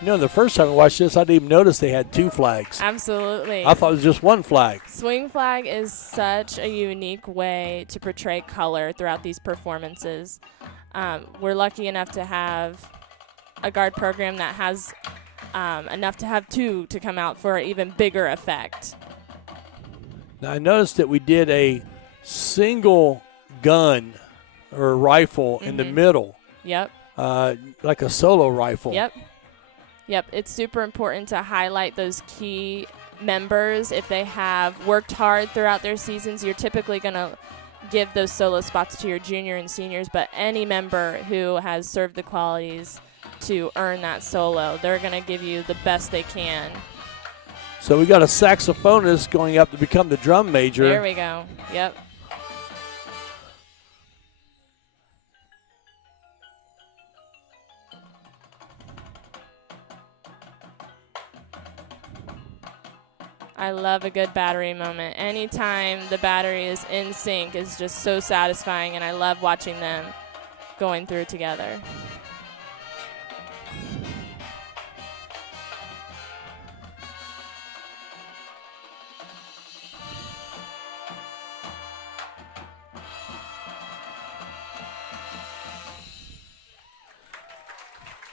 You know, the first time I watched this, I didn't even notice they had 2 flags. Absolutely. I thought it was just 1 flag. Swing flag is such a unique way to portray color throughout these performances. We're lucky enough to have a guard program that has enough to have 2 to come out for an even bigger effect. Now, I noticed that we did a single gun or rifle in the middle. Yep. Like a solo rifle. Yep, it's super important to highlight those key members. If they have worked hard throughout their seasons, you're typically going to give those solo spots to your junior and seniors, but any member who has served the qualities to earn that solo, they're going to give you the best they can. So we got a saxophonist going up to become the drum major. There we go. Yep. I love a good battery moment. Anytime the battery is in sync is just so satisfying, and I love watching them going through together.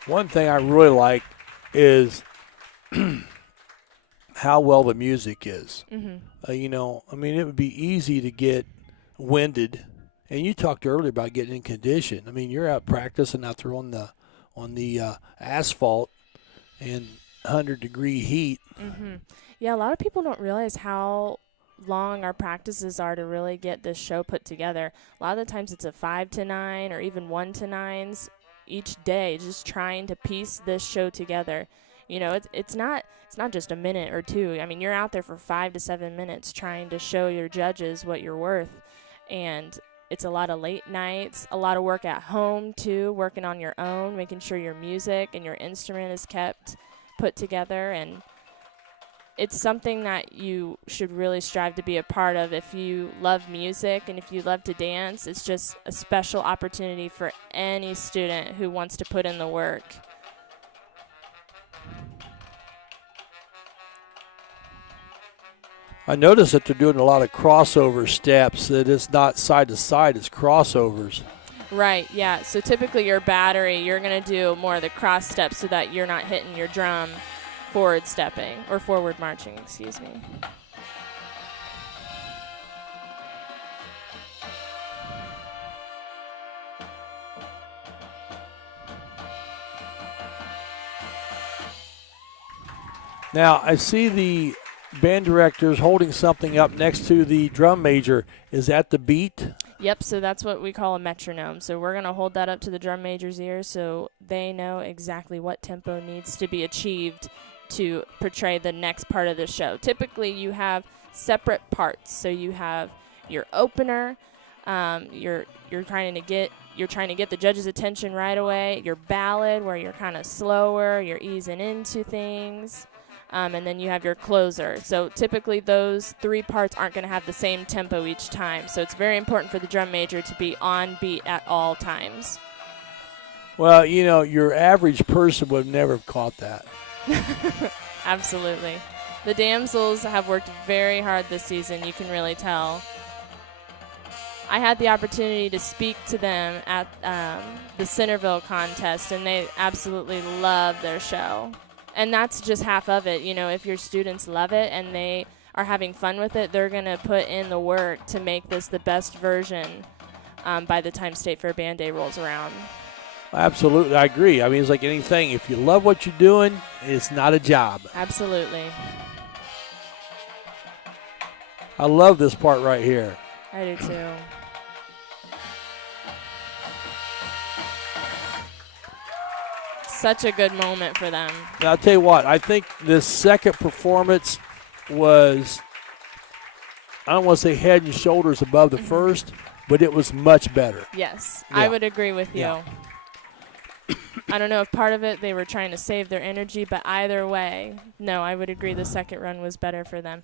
One thing I really like is how well the music is. You know, I mean, it would be easy to get winded, and you talked earlier about getting in condition. I mean, you're out practicing out there on the asphalt in 100-degree heat. Yeah, a lot of people don't realize how long our practices are to really get this show put together. A lot of the times it's a 5 to 9 or even 1 to 9s each day, just trying to piece this show together. You know, it's not just a minute or 2. I mean, you're out there for 5 to 7 minutes trying to show your judges what you're worth. And it's a lot of late nights, a lot of work at home too, working on your own, making sure your music and your instrument is kept put together. And it's something that you should really strive to be a part of. If you love music and if you love to dance, it's just a special opportunity for any student who wants to put in the work. I noticed that they're doing a lot of crossover steps, that it's not side to side, it's crossovers. Right, yeah. So typically your battery, you're going to do more of the cross steps so that you're not hitting your drum forward stepping, or forward marching, excuse me. Now, I see the band directors holding something up next to the drum major. Is that the beat? Yep, so that's what we call a metronome. So we're going to hold that up to the drum major's ear so they know exactly what tempo needs to be achieved to portray the next part of the show. Typically, you have separate parts. So you have your opener, you're trying to get the judge's attention right away. Your ballad, where you're kind of slower, you're easing into things. And then you have your closer. So typically those 3 parts aren't going to have the same tempo each time. So it's very important for the drum major to be on beat at all times. Well, you know, your average person would never have caught that. Absolutely. The damsels have worked very hard this season, you can really tell. I had the opportunity to speak to them at the Centerville contest, and they absolutely love their show. And that's just half of it. You know, if your students love it and they are having fun with it, they're going to put in the work to make this the best version by the time State Fair Band Day rolls around. Absolutely, I agree. I mean, it's like anything. If you love what you're doing, it's not a job. Absolutely. I love this part right here. I do too. Such a good moment for them. Now, I'll tell you what, I think this second performance was, I don't want to say head and shoulders above the first, but it was much better. Yes, Yeah. I would agree with you. Yeah. I don't know if part of it they were trying to save their energy, but either way, no, I would agree the second run was better for them.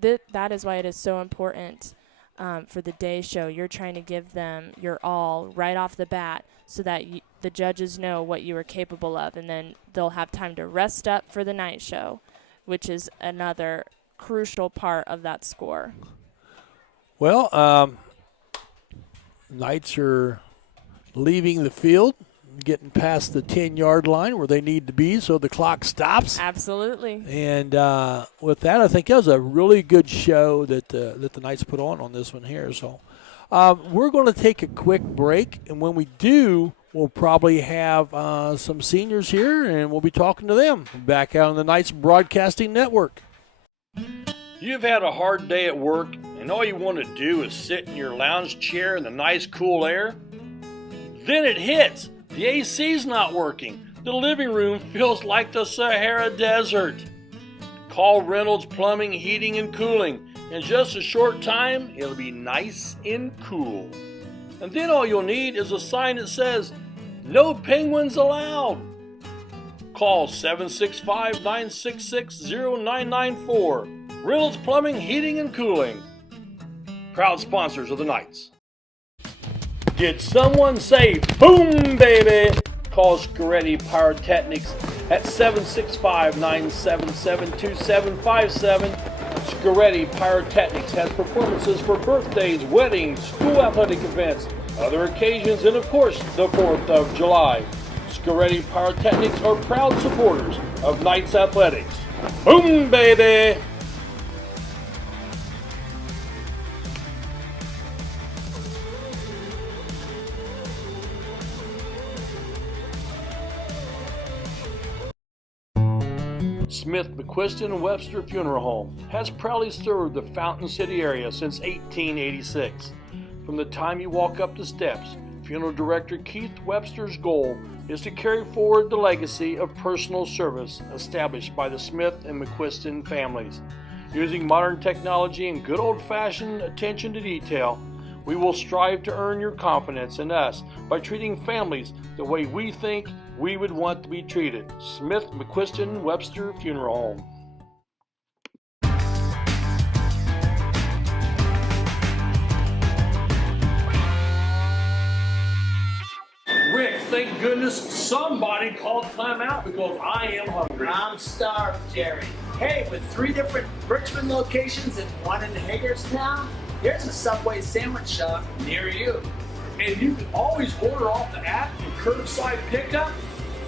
That is why it is so important for the day show. You're trying to give them your all right off the bat so that the judges know what you are capable of, and then they'll have time to rest up for the night show, which is another crucial part of that score. Well, Knights are leaving the field, getting past the 10-yard line where they need to be, so the clock stops. Absolutely. And with that, I think that was a really good show that the Knights put on this one here. So we're going to take a quick break, and when we do, we'll probably have some seniors here, and we'll be talking to them back out on the Knights Broadcasting Network. You've had a hard day at work, and all you want to do is sit in your lounge chair in the nice cool air? Then it hits! The AC's not working. The living room feels like the Sahara Desert. Call Reynolds Plumbing, Heating, and Cooling. In just a short time, it'll be nice and cool. And then all you'll need is a sign that says, "No penguins allowed." Call 765-966-0994. Reynolds Plumbing, Heating, and Cooling. Proud sponsors of the Knights. Did someone say boom, baby? Call Scaretti Pyrotechnics at 765-977-2757. Scaretti Pyrotechnics has performances for birthdays, weddings, school athletic events, other occasions, and of course, the 4th of July. Scaretti Pyrotechnics are proud supporters of Knights Athletics. Boom, baby! Smith, McQuiston, and Webster Funeral Home has proudly served the Fountain City area since 1886. From the time you walk up the steps, Funeral Director Keith Webster's goal is to carry forward the legacy of personal service established by the Smith and McQuiston families. Using modern technology and good old-fashioned attention to detail, we will strive to earn your confidence in us by treating families the way we think we would want to be treated. Smith, McQuiston, Webster Funeral Home. Rick, thank goodness somebody called timeout because I am hungry. I'm starved, Jerry. Hey, with 3 different Richmond locations and 1 in Hagerstown, here's a Subway sandwich shop near you. And you can always order off the app for curbside pickup.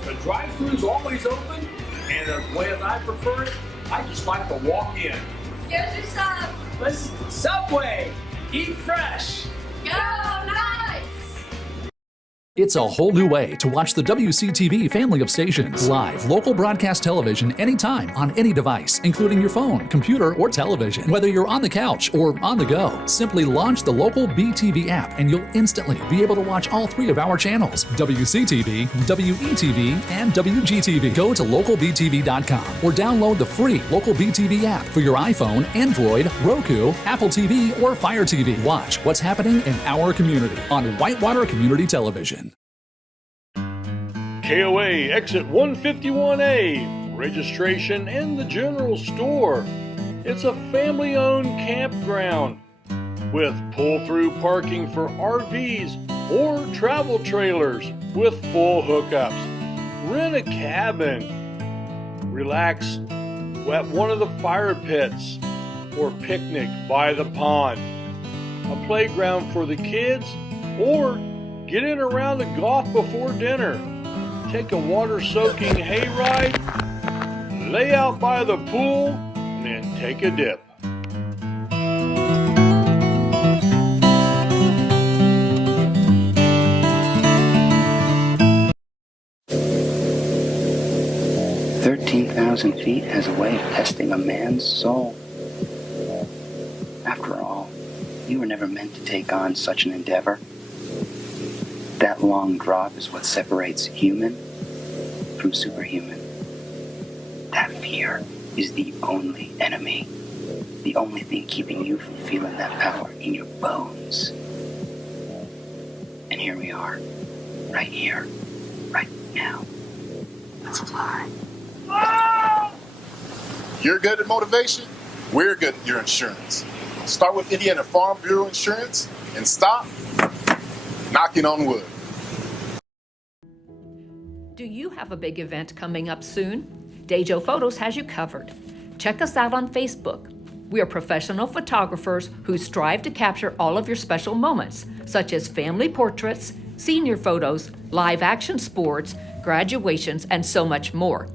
The drive-thru's always open, and the way that I prefer it, I just like to walk in. Here's your sub. Listen, Subway, eat fresh. Go Knights! It's a whole new way to watch the WCTV family of stations. Live, local broadcast television anytime on any device, including your phone, computer, or television. Whether you're on the couch or on the go, simply launch the local BTV app and you'll instantly be able to watch all 3 of our channels, WCTV, WETV, and WGTV. Go to localbtv.com or download the free Local BTV app for your iPhone, Android, Roku, Apple TV, or Fire TV. Watch what's happening in our community on Whitewater Community Television. KOA Exit 151A, registration in the general store. It's a family-owned campground with pull-through parking for RVs or travel trailers with full hookups. Rent a cabin. Relax at one of the fire pits or picnic by the pond. A playground for the kids, or get in around the golf before dinner. Take a water-soaking hayride, lay out by the pool, and then take a dip. "13,000 feet has a way of testing a man's soul. After all, You were never meant to take on such an endeavor. That long drop is what separates human from superhuman. That fear is the only enemy, the only thing keeping you from feeling that power in your bones. And here we are, right here, right now. Let's fly. You're good at motivation, we're good at your insurance. Start with Indiana Farm Bureau Insurance and stop knocking on wood. Do you have a big event coming up soon? Dejo Photos has you covered. Check us out on Facebook. We are professional photographers who strive to capture all of your special moments, such as family portraits, senior photos, live action sports, graduations, and so much more.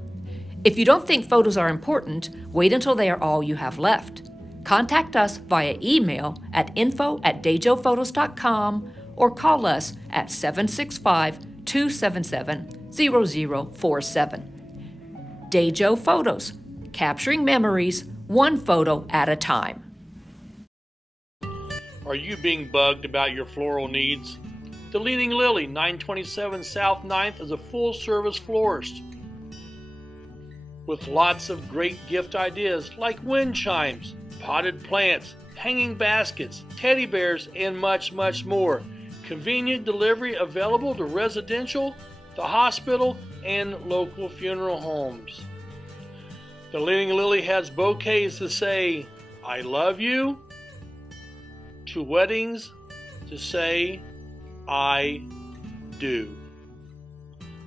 If you don't think photos are important, wait until they are all you have left. Contact us via email at info@dejophotos.com or call us at 765-277-0047. Dejo Photos, capturing memories one photo at a time. Are you being bugged about your floral needs? The Leaning Lily, 927 South 9th, is a full-service florist with lots of great gift ideas like wind chimes, potted plants, hanging baskets, teddy bears, and much, much more. Convenient delivery available to residential, the hospital, and local funeral homes. The Leaning Lily has bouquets to say, I love you, to weddings to say, I do.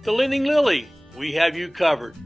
The Leaning Lily, we have you covered.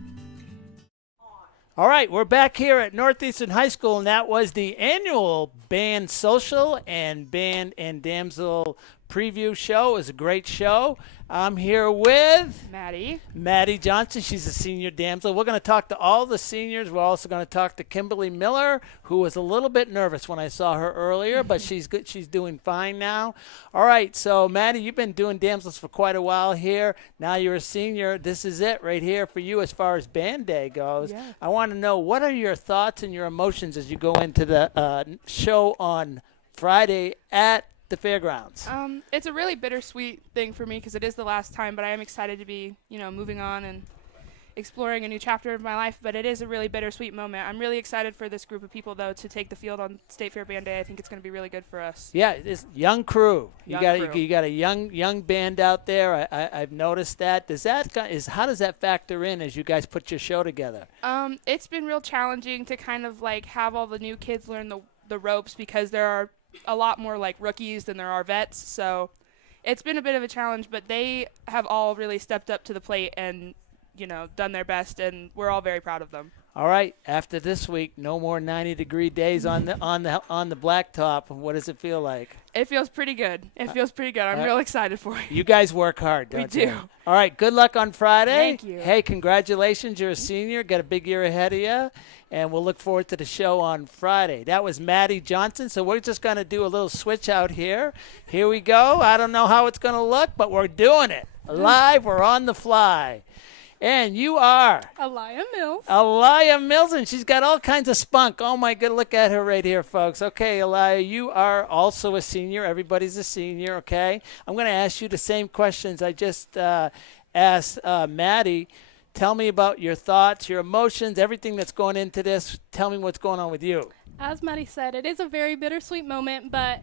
All right, we're back here at Northeastern High School, and that was the annual Band Social and Band and Damsel preview show. It was a great show. I'm here with Maddie Johnson. She's a senior damsel. We're going to talk to all the seniors. We're also going to talk to Kimberly Miller, who was a little bit nervous when I saw her earlier, but she's good. She's doing fine now. All right, so Maddie, you've been doing damsels for quite a while here. Now you're a senior. This is it right here for you as far as band day goes. Yeah. I want to know, what are your thoughts and your emotions as you go into the show on Friday at the fairgrounds? It's a really bittersweet thing for me because it is the last time, but I am excited to be, moving on and exploring a new chapter of my life, but it is a really bittersweet moment. I'm really excited for this group of people, though, to take the field on State Fair Band Day. I think it's going to be really good for us. Yeah, it's young crew. Young crew. You got a young band out there. I've noticed that. How does that factor in as you guys put your show together? It's been real challenging to kind of have all the new kids learn the ropes because there are a lot more rookies than there are vets, so it's been a bit of a challenge, but they have all really stepped up to the plate and done their best, and we're all very proud of them. All right, after this week, no more 90-degree days on the blacktop. What does it feel like? It feels pretty good. I'm real excited for it. You guys work hard, don't you? We do. All right, good luck on Friday. Thank you. Hey, congratulations. You're a senior. Got a big year ahead of you. And we'll look forward to the show on Friday. That was Maddie Johnson. So we're just going to do a little switch out here. Here we go. I don't know how it's going to look, but we're doing it. Live, we're on the fly. And you are? Aliyah Mills. Aliyah Mills, and she's got all kinds of spunk. Oh, my God, look at her right here, folks. Okay, Aliyah, you are also a senior. Everybody's a senior, okay? I'm going to ask you the same questions I just asked Maddie. Tell me about your thoughts, your emotions, everything that's going into this. Tell me what's going on with you. As Maddie said, it is a very bittersweet moment, but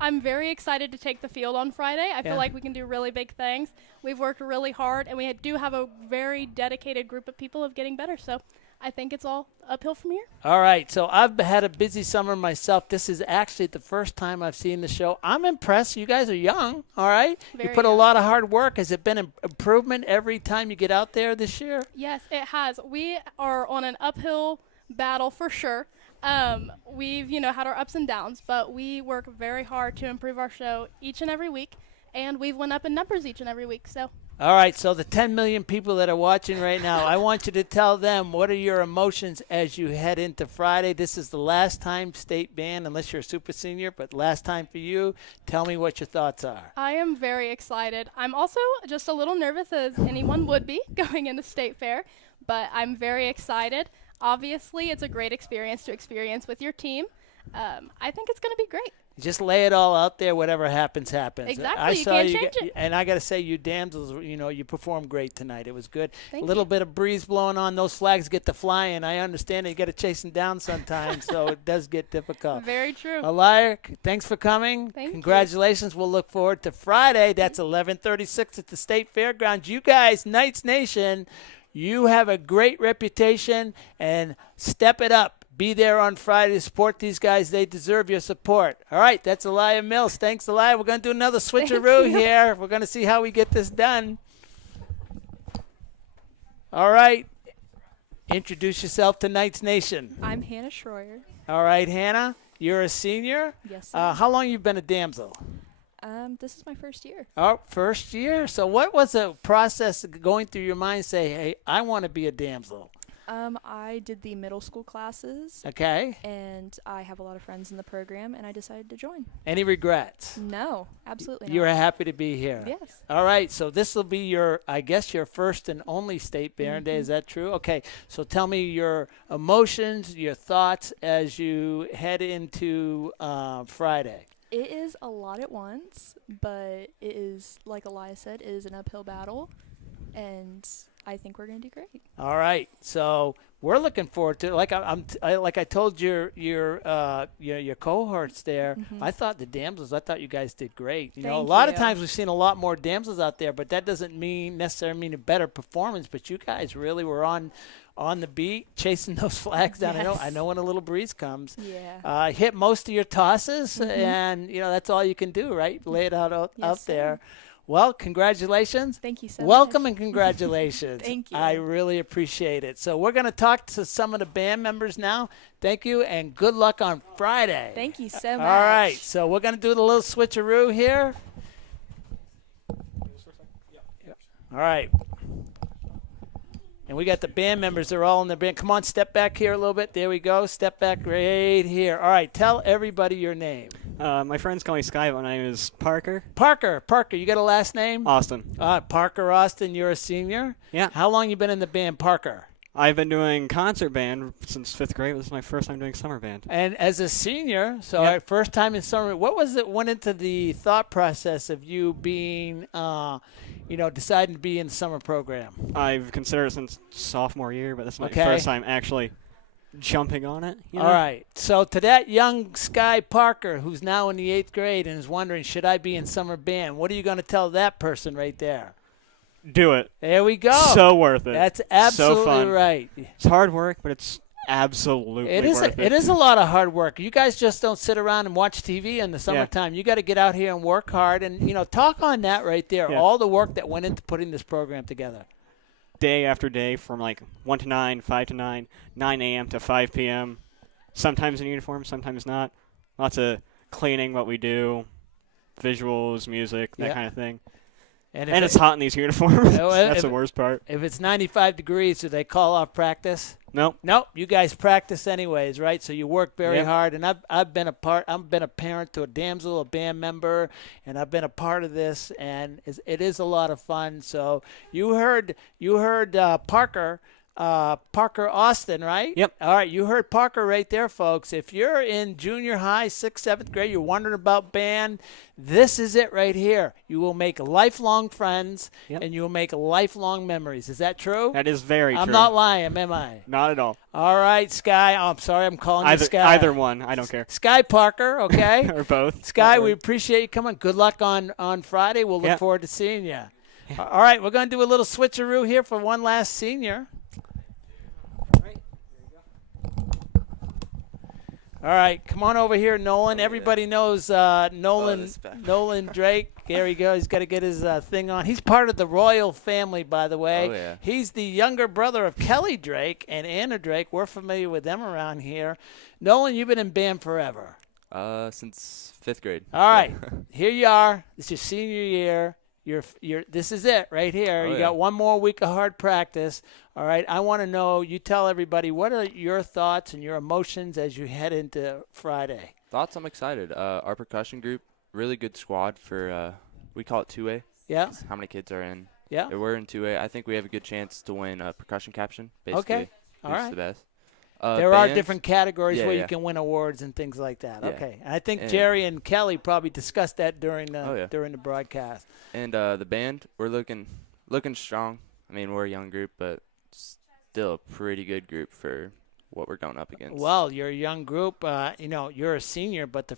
I'm very excited to take the field on Friday. I feel like we can do really big things. We've worked really hard, and we do have a very dedicated group of people of getting better, so I think it's all uphill from here. All right, so I've had a busy summer myself. This is actually the first time I've seen the show. I'm impressed. You guys are young, all right? Very you put young. a lot of hard work. Has it been an improvement every time you get out there this year? Yes, it has. We are on an uphill battle for sure. We've, had our ups and downs, but we work very hard to improve our show each and every week, and we've went up in numbers each and every week, so. All right, so the 10 million people that are watching right now, I want you to tell them what are your emotions as you head into Friday. This is the last time state band, unless you're a super senior, but last time for you. Tell me what your thoughts are. I am very excited. I'm also just a little nervous, as anyone would be, going into State Fair, but I'm very excited. Obviously, it's a great experience to experience with your team. I think it's going to be great. Just lay it all out there. Whatever happens, happens. Exactly. I You saw can't you, change it. and I got to say, you damsels, you performed great tonight. It was good. Thank A little you. bit of breeze blowing on. Those flags get to flying. I understand you got to chase them down sometimes, so it does get difficult. Very true. Elia, thanks for coming. Thank you. Congratulations. We'll look forward to Friday. That's 11:36 at the State Fairgrounds. You guys, Knights Nation, you have a great reputation, and step it up. Be there on Friday to support these guys. They deserve your support. All right, that's Elia Mills. Thanks, Elia. We're going to do another switcheroo here. We're going to see how we get this done. All right. Introduce yourself to Knights Nation. I'm Hannah Schroyer. All right, Hannah, you're a senior? Yes, sir. How long you been a damsel? This is my first year. Oh, first year. So what was the process going through your mind say, hey, I want to be a damsel? I did the middle school classes. Okay. And I have a lot of friends in the program, and I decided to join. Any regrets? No, absolutely not. You're happy to be here? Yes. All right. So this will be your first and only State Baron Day. Is that true? Okay. So tell me your emotions, your thoughts as you head into Friday. It is a lot at once, but it is, like Elia said, it is an uphill battle, and I think we're going to do great. All right, so we're looking forward to it. Like I told your cohorts there. I thought the damsels. I thought you guys did great. You know, a lot of times we've seen a lot more damsels out there, but that doesn't necessarily mean a better performance. But you guys really were on the beat, chasing those flags down. Yes. I know when a little breeze comes. Yeah. Hit most of your tosses, and that's all you can do, right? Lay it out there. Well, congratulations. Thank you so Welcome much. and congratulations. Thank you. I really appreciate it. So we're going to talk to some of the band members now. Thank you, and good luck on Friday. Thank you so much. All right, so we're going to do the little switcheroo here. All right. And we got the band members. They're all in the band. Come on, step back here a little bit. There we go. Step back right here. All right, tell everybody your name. My friends call me Sky. My name is Parker. Parker, you got a last name? Austin. Parker Austin, you're a senior? Yeah. How long you been in the band, Parker? I've been doing concert band since 5th grade. This is my first time doing summer band. And as a senior, so first time in summer, what was it went into the thought process of you being, deciding to be in the summer program? I've considered it since sophomore year, but this is my Okay. first time actually jumping on it. All right. So to that young Sky Parker who's now in the 8th grade and is wondering, should I be in summer band? What are you going to tell that person right there? Do it. There we go. So worth it. That's absolutely so fun. right. It's hard work, but it's absolutely worth it. It is a lot of hard work. You guys just don't sit around and watch TV in the summertime. You got to get out here and work hard and talk on that right there. Yeah. All the work that went into putting this program together. Day after day from like 1 to 9, 5 to 9, 9 a.m. to 5 p.m. Sometimes in uniform, sometimes not. Lots of cleaning what we do, visuals, music, that kind of thing. And it's hot in these uniforms. That's the worst part. If it's 95 degrees, do they call off practice? Nope. You guys practice anyways, right? So you work very hard. And I've been a parent to a damsel, a band member, and I've been a part of this, and it is a lot of fun. So you heard Parker Austin, right? Yep. All right, you heard Parker right there, folks. If you're in junior high, 6th, 7th grade, you're wondering about band, this is it right here. You will make lifelong friends, and you will make lifelong memories. Is that true? That is very true. I'm not lying, am I? Not at all. All right, Sky. Oh, I'm sorry, I'm calling you Sky. Either one. I don't care. Sky Parker, okay? Or both. Sky, we appreciate you coming. Good luck on Friday. We'll look forward to seeing you. All right, we're going to do a little switcheroo here for one last senior. All right, come on over here, Nolan. Everybody knows Nolan Drake. There he goes. He's got to get his thing on. He's part of the royal family, by the way. Oh, yeah. He's the younger brother of Kelly Drake and Anna Drake. We're familiar with them around here. Nolan, you've been in band forever. Since 5th grade. All right, here you are. It's your senior year. This is it right here. You got one more week of hard practice. All right, I want to know, you tell everybody, what are your thoughts and your emotions as you head into Friday? Thoughts? I'm excited. Our percussion group, really good squad for, we call it 2A. Yeah. How many kids are in? Yeah. We're in 2A. I think we have a good chance to win a percussion caption, basically. Okay. All Who's right. the best. There are bands? different categories Yeah, where yeah. you can win awards and things like that. Yeah. Okay. And I think And- Jerry and Kelly probably discussed that during Oh, yeah. the broadcast. And the band, we're looking strong. I mean, we're a young group, but still a pretty good group for what we're going up against. Well, you're a young group. You're a senior, but the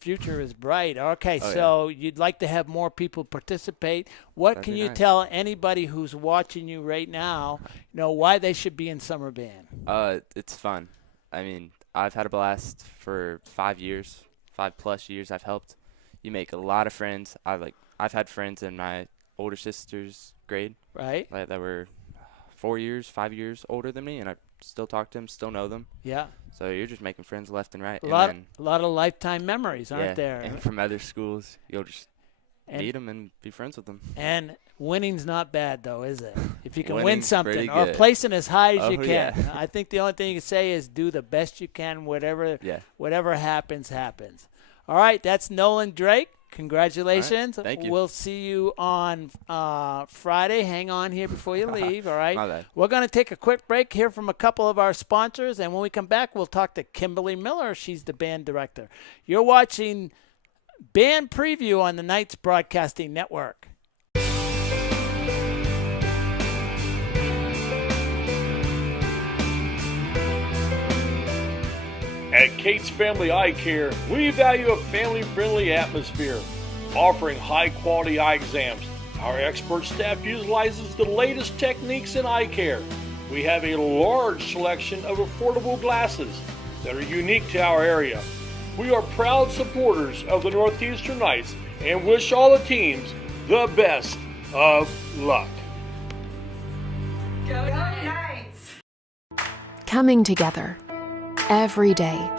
future is bright. Okay, Oh, so you'd like to have more people participate. What That'd can be you nice. tell anybody who's watching you right now, why they should be in summer band? It's fun. I mean, I've had a blast for 5 years, 5+ years. I've helped. You make a lot of friends. I've had friends in my older sister's grade, Right. that were 4 years, 5 years older than me, and I still talk to them, still know them. Yeah. So you're just making friends left and right. A And lot of lifetime memories, aren't yeah, there? And from other schools, you'll just And- meet them and be friends with them. And winning's not bad, though, is it? If you can win Winning's something pretty or good. placing as high as Oh, you can. yeah. I think the only thing you can say is do the best you can, whatever happens, happens. All right, that's Nolan Drake. Congratulations. All right, thank you. We'll see you on Friday. Hang on here before you leave, all right? My bad. We're going to take a quick break, hear from a couple of our sponsors, and when we come back, we'll talk to Kimberly Miller. She's the band director. You're watching Band Preview on the Knights Broadcasting Network. At Kate's Family Eye Care, we value a family-friendly atmosphere, offering high-quality eye exams. Our expert staff utilizes the latest techniques in eye care. We have a large selection of affordable glasses that are unique to our area. We are proud supporters of the Northeastern Knights and wish all the teams the best of luck. Go Knights! Coming together every day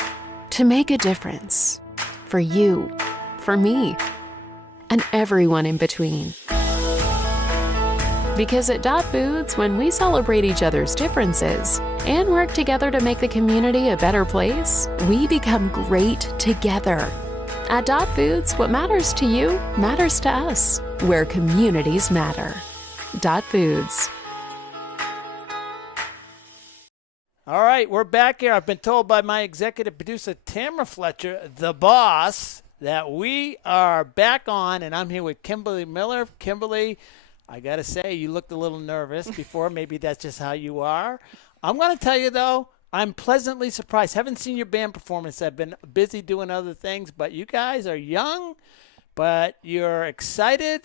to make a difference for you, for me, and everyone in between. Because at Dot Foods, when we celebrate each other's differences and work together to make the community a better place, we become great together. At Dot Foods, what matters to you matters to us, where communities matter. Dot Foods. All right, we're back here. I've been told by my executive producer, Tamara Fletcher, the boss, that we are back on, and I'm here with Kimberly Miller. Kimberly, I got to say, you looked a little nervous before. Maybe that's just how you are. I'm going to tell you, though, I'm pleasantly surprised. Haven't seen your band performance. I've been busy doing other things, but you guys are young, but you're excited,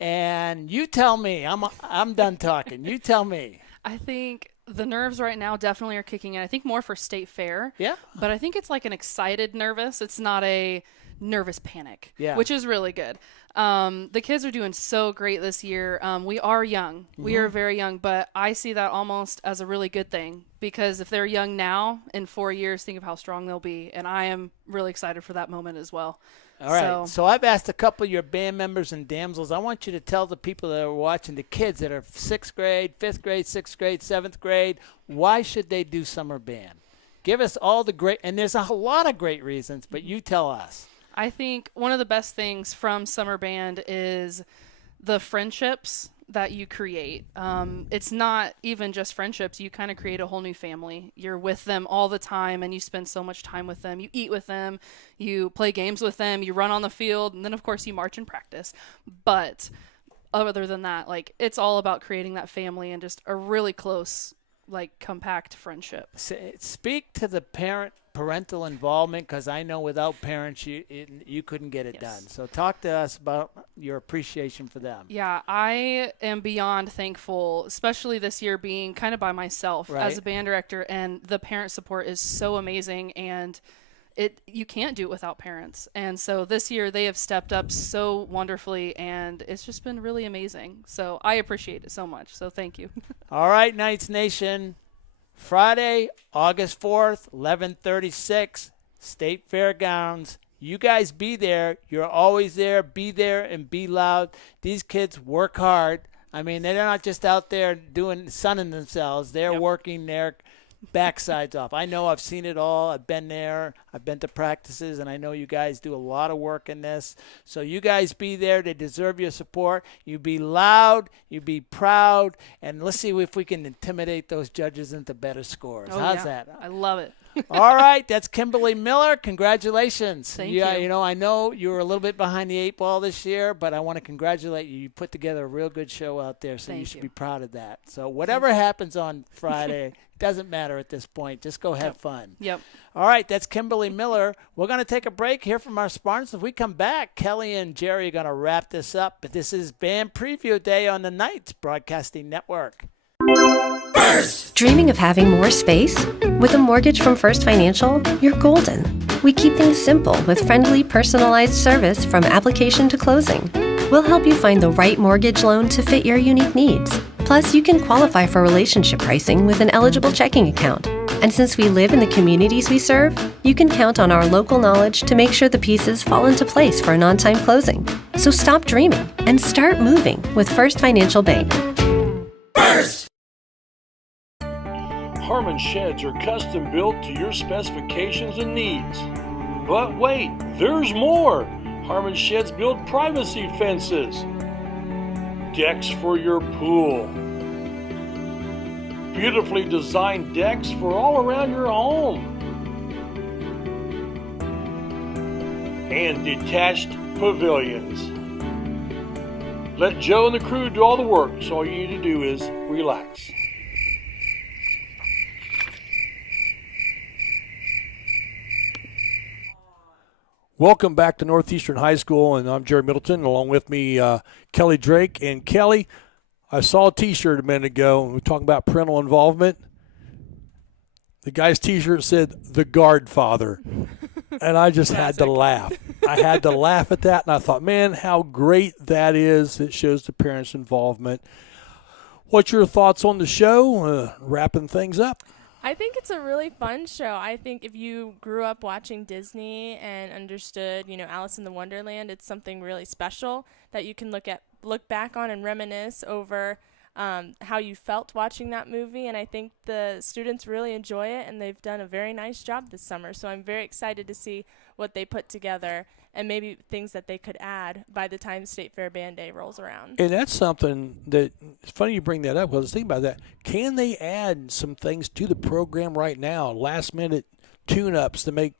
and you tell me. I'm done talking. You tell me. I think the nerves right now definitely are kicking in. I think more for State Fair. Yeah. But I think it's like an excited nervous. It's not a nervous panic, Yeah. which is really good. The kids are doing so great this year. We are young. We are Mhm. very young, but I see that almost as a really good thing because if they're young now, in 4 years, think of how strong they'll be. And I am really excited for that moment as well. All right. So I've asked a couple of your band members and damsels. I want you to tell the people that are watching, the kids that are 6th grade, 5th grade, 6th grade, 7th grade, why should they do summer band? Give us all the great, and there's a lot of great reasons, but you tell us. I think one of the best things from summer band is the friendships that you create. It's not even just friendships. You kind of create a whole new family. You're with them all the time and you spend so much time with them. You eat with them, you play games with them, you run on the field, and then of course you march and practice. But other than that, like, it's all about creating that family and just a really close, like, compact friendship. Speak to the parental involvement, because I know without parents you couldn't get it done. So talk to us about your appreciation for them. Yeah, I am beyond thankful, especially this year being kind of by myself Right. as a band director, and the parent support is so amazing, and you can't do it without parents. And so this year they have stepped up so wonderfully, and it's just been really amazing. So I appreciate it so much. So thank you. All right, Knights Nation. Friday, August 4th, 11:36, State Fairgrounds. You guys be there. You're always there. Be there and be loud. These kids work hard. I mean, they're not just out there sunning themselves. They're working. They're backsides off. I know I've seen it all. I've been there. I've been to practices, and I know you guys do a lot of work in this. So you guys be there. They deserve your support. You be loud. You be proud. And let's see if we can intimidate those judges into better scores. Oh, How's yeah. that? I love it. All right, that's Kimberly Miller. Congratulations. Thank you. you. You know, I know you were a little bit behind the 8 ball this year, but I want to congratulate you. You put together a real good show out there, so you should be proud of that. So whatever happens on Friday, doesn't matter at this point. Just go have fun. Yep. All right, that's Kimberly Miller. We're going to take a break here from our sponsors. If we come back, Kelly and Jerry are going to wrap this up. But this is Band Preview Day on the Knights Broadcasting Network. Dreaming of having more space? With a mortgage from First Financial, you're golden. We keep things simple with friendly, personalized service from application to closing. We'll help you find the right mortgage loan to fit your unique needs. Plus, you can qualify for relationship pricing with an eligible checking account. And since we live in the communities we serve, you can count on our local knowledge to make sure the pieces fall into place for an on-time closing. So stop dreaming and start moving with First Financial Bank. Harmon sheds are custom built to your specifications and needs. But wait, there's more! Harmon sheds build privacy fences, decks for your pool, beautifully designed decks for all around your home, and detached pavilions. Let Joe and the crew do all the work, so all you need to do is relax. Welcome back to Northeastern High School, and I'm Jerry Middleton. Along with me, Kelly Drake. And Kelly, I saw a T-shirt a minute ago, and we were talking about parental involvement. The guy's T-shirt said, "The Guard Father," and I just had to laugh. I had to laugh at that, and I thought, man, how great that is. It shows the parents' involvement. What's your thoughts on the show? Wrapping things up. I think it's a really fun show. I think if you grew up watching Disney and understood, Alice in the Wonderland, it's something really special that you can look back on and reminisce over how you felt watching that movie. And I think the students really enjoy it, and they've done a very nice job this summer. So I'm very excited to see what they put together and maybe things that they could add by the time State Fair Band Day rolls around. And that's something that it's funny you bring that up, because I was thinking about that. Can they add some things to the program right now, last-minute tune-ups to make,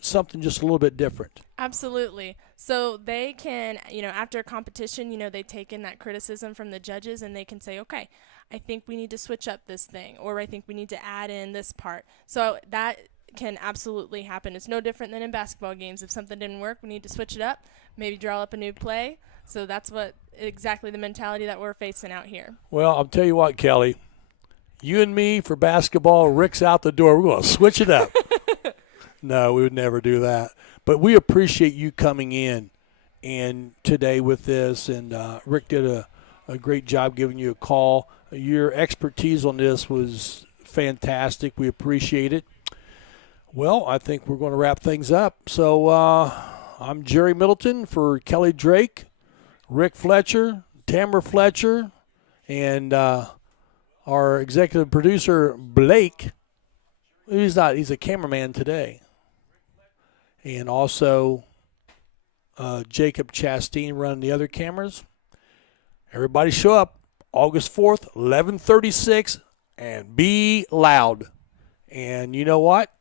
something just a little bit different? Absolutely. So they can, after a competition, they take in that criticism from the judges, and they can say, okay, I think we need to switch up this thing, or I think we need to add in this part. So that can absolutely happen. It's no different than in basketball games. If something didn't work, we need to switch it up, maybe draw up a new play. So that's exactly the mentality that we're facing out here. Well, I'll tell you what, Kelly, you and me for basketball, Rick's out the door. We're going to switch it up. No, we would never do that. But we appreciate you coming in and today with this, and Rick did a great job giving you a call. Your expertise on this was fantastic. We appreciate it. Well, I think we're going to wrap things up. So I'm Jerry Middleton for Kelly Drake, Rick Fletcher, Tamara Fletcher, and our executive producer, Blake. He's a cameraman today. And also Jacob Chastain running the other cameras. Everybody show up August 4th, 11:36, and be loud. And you know what?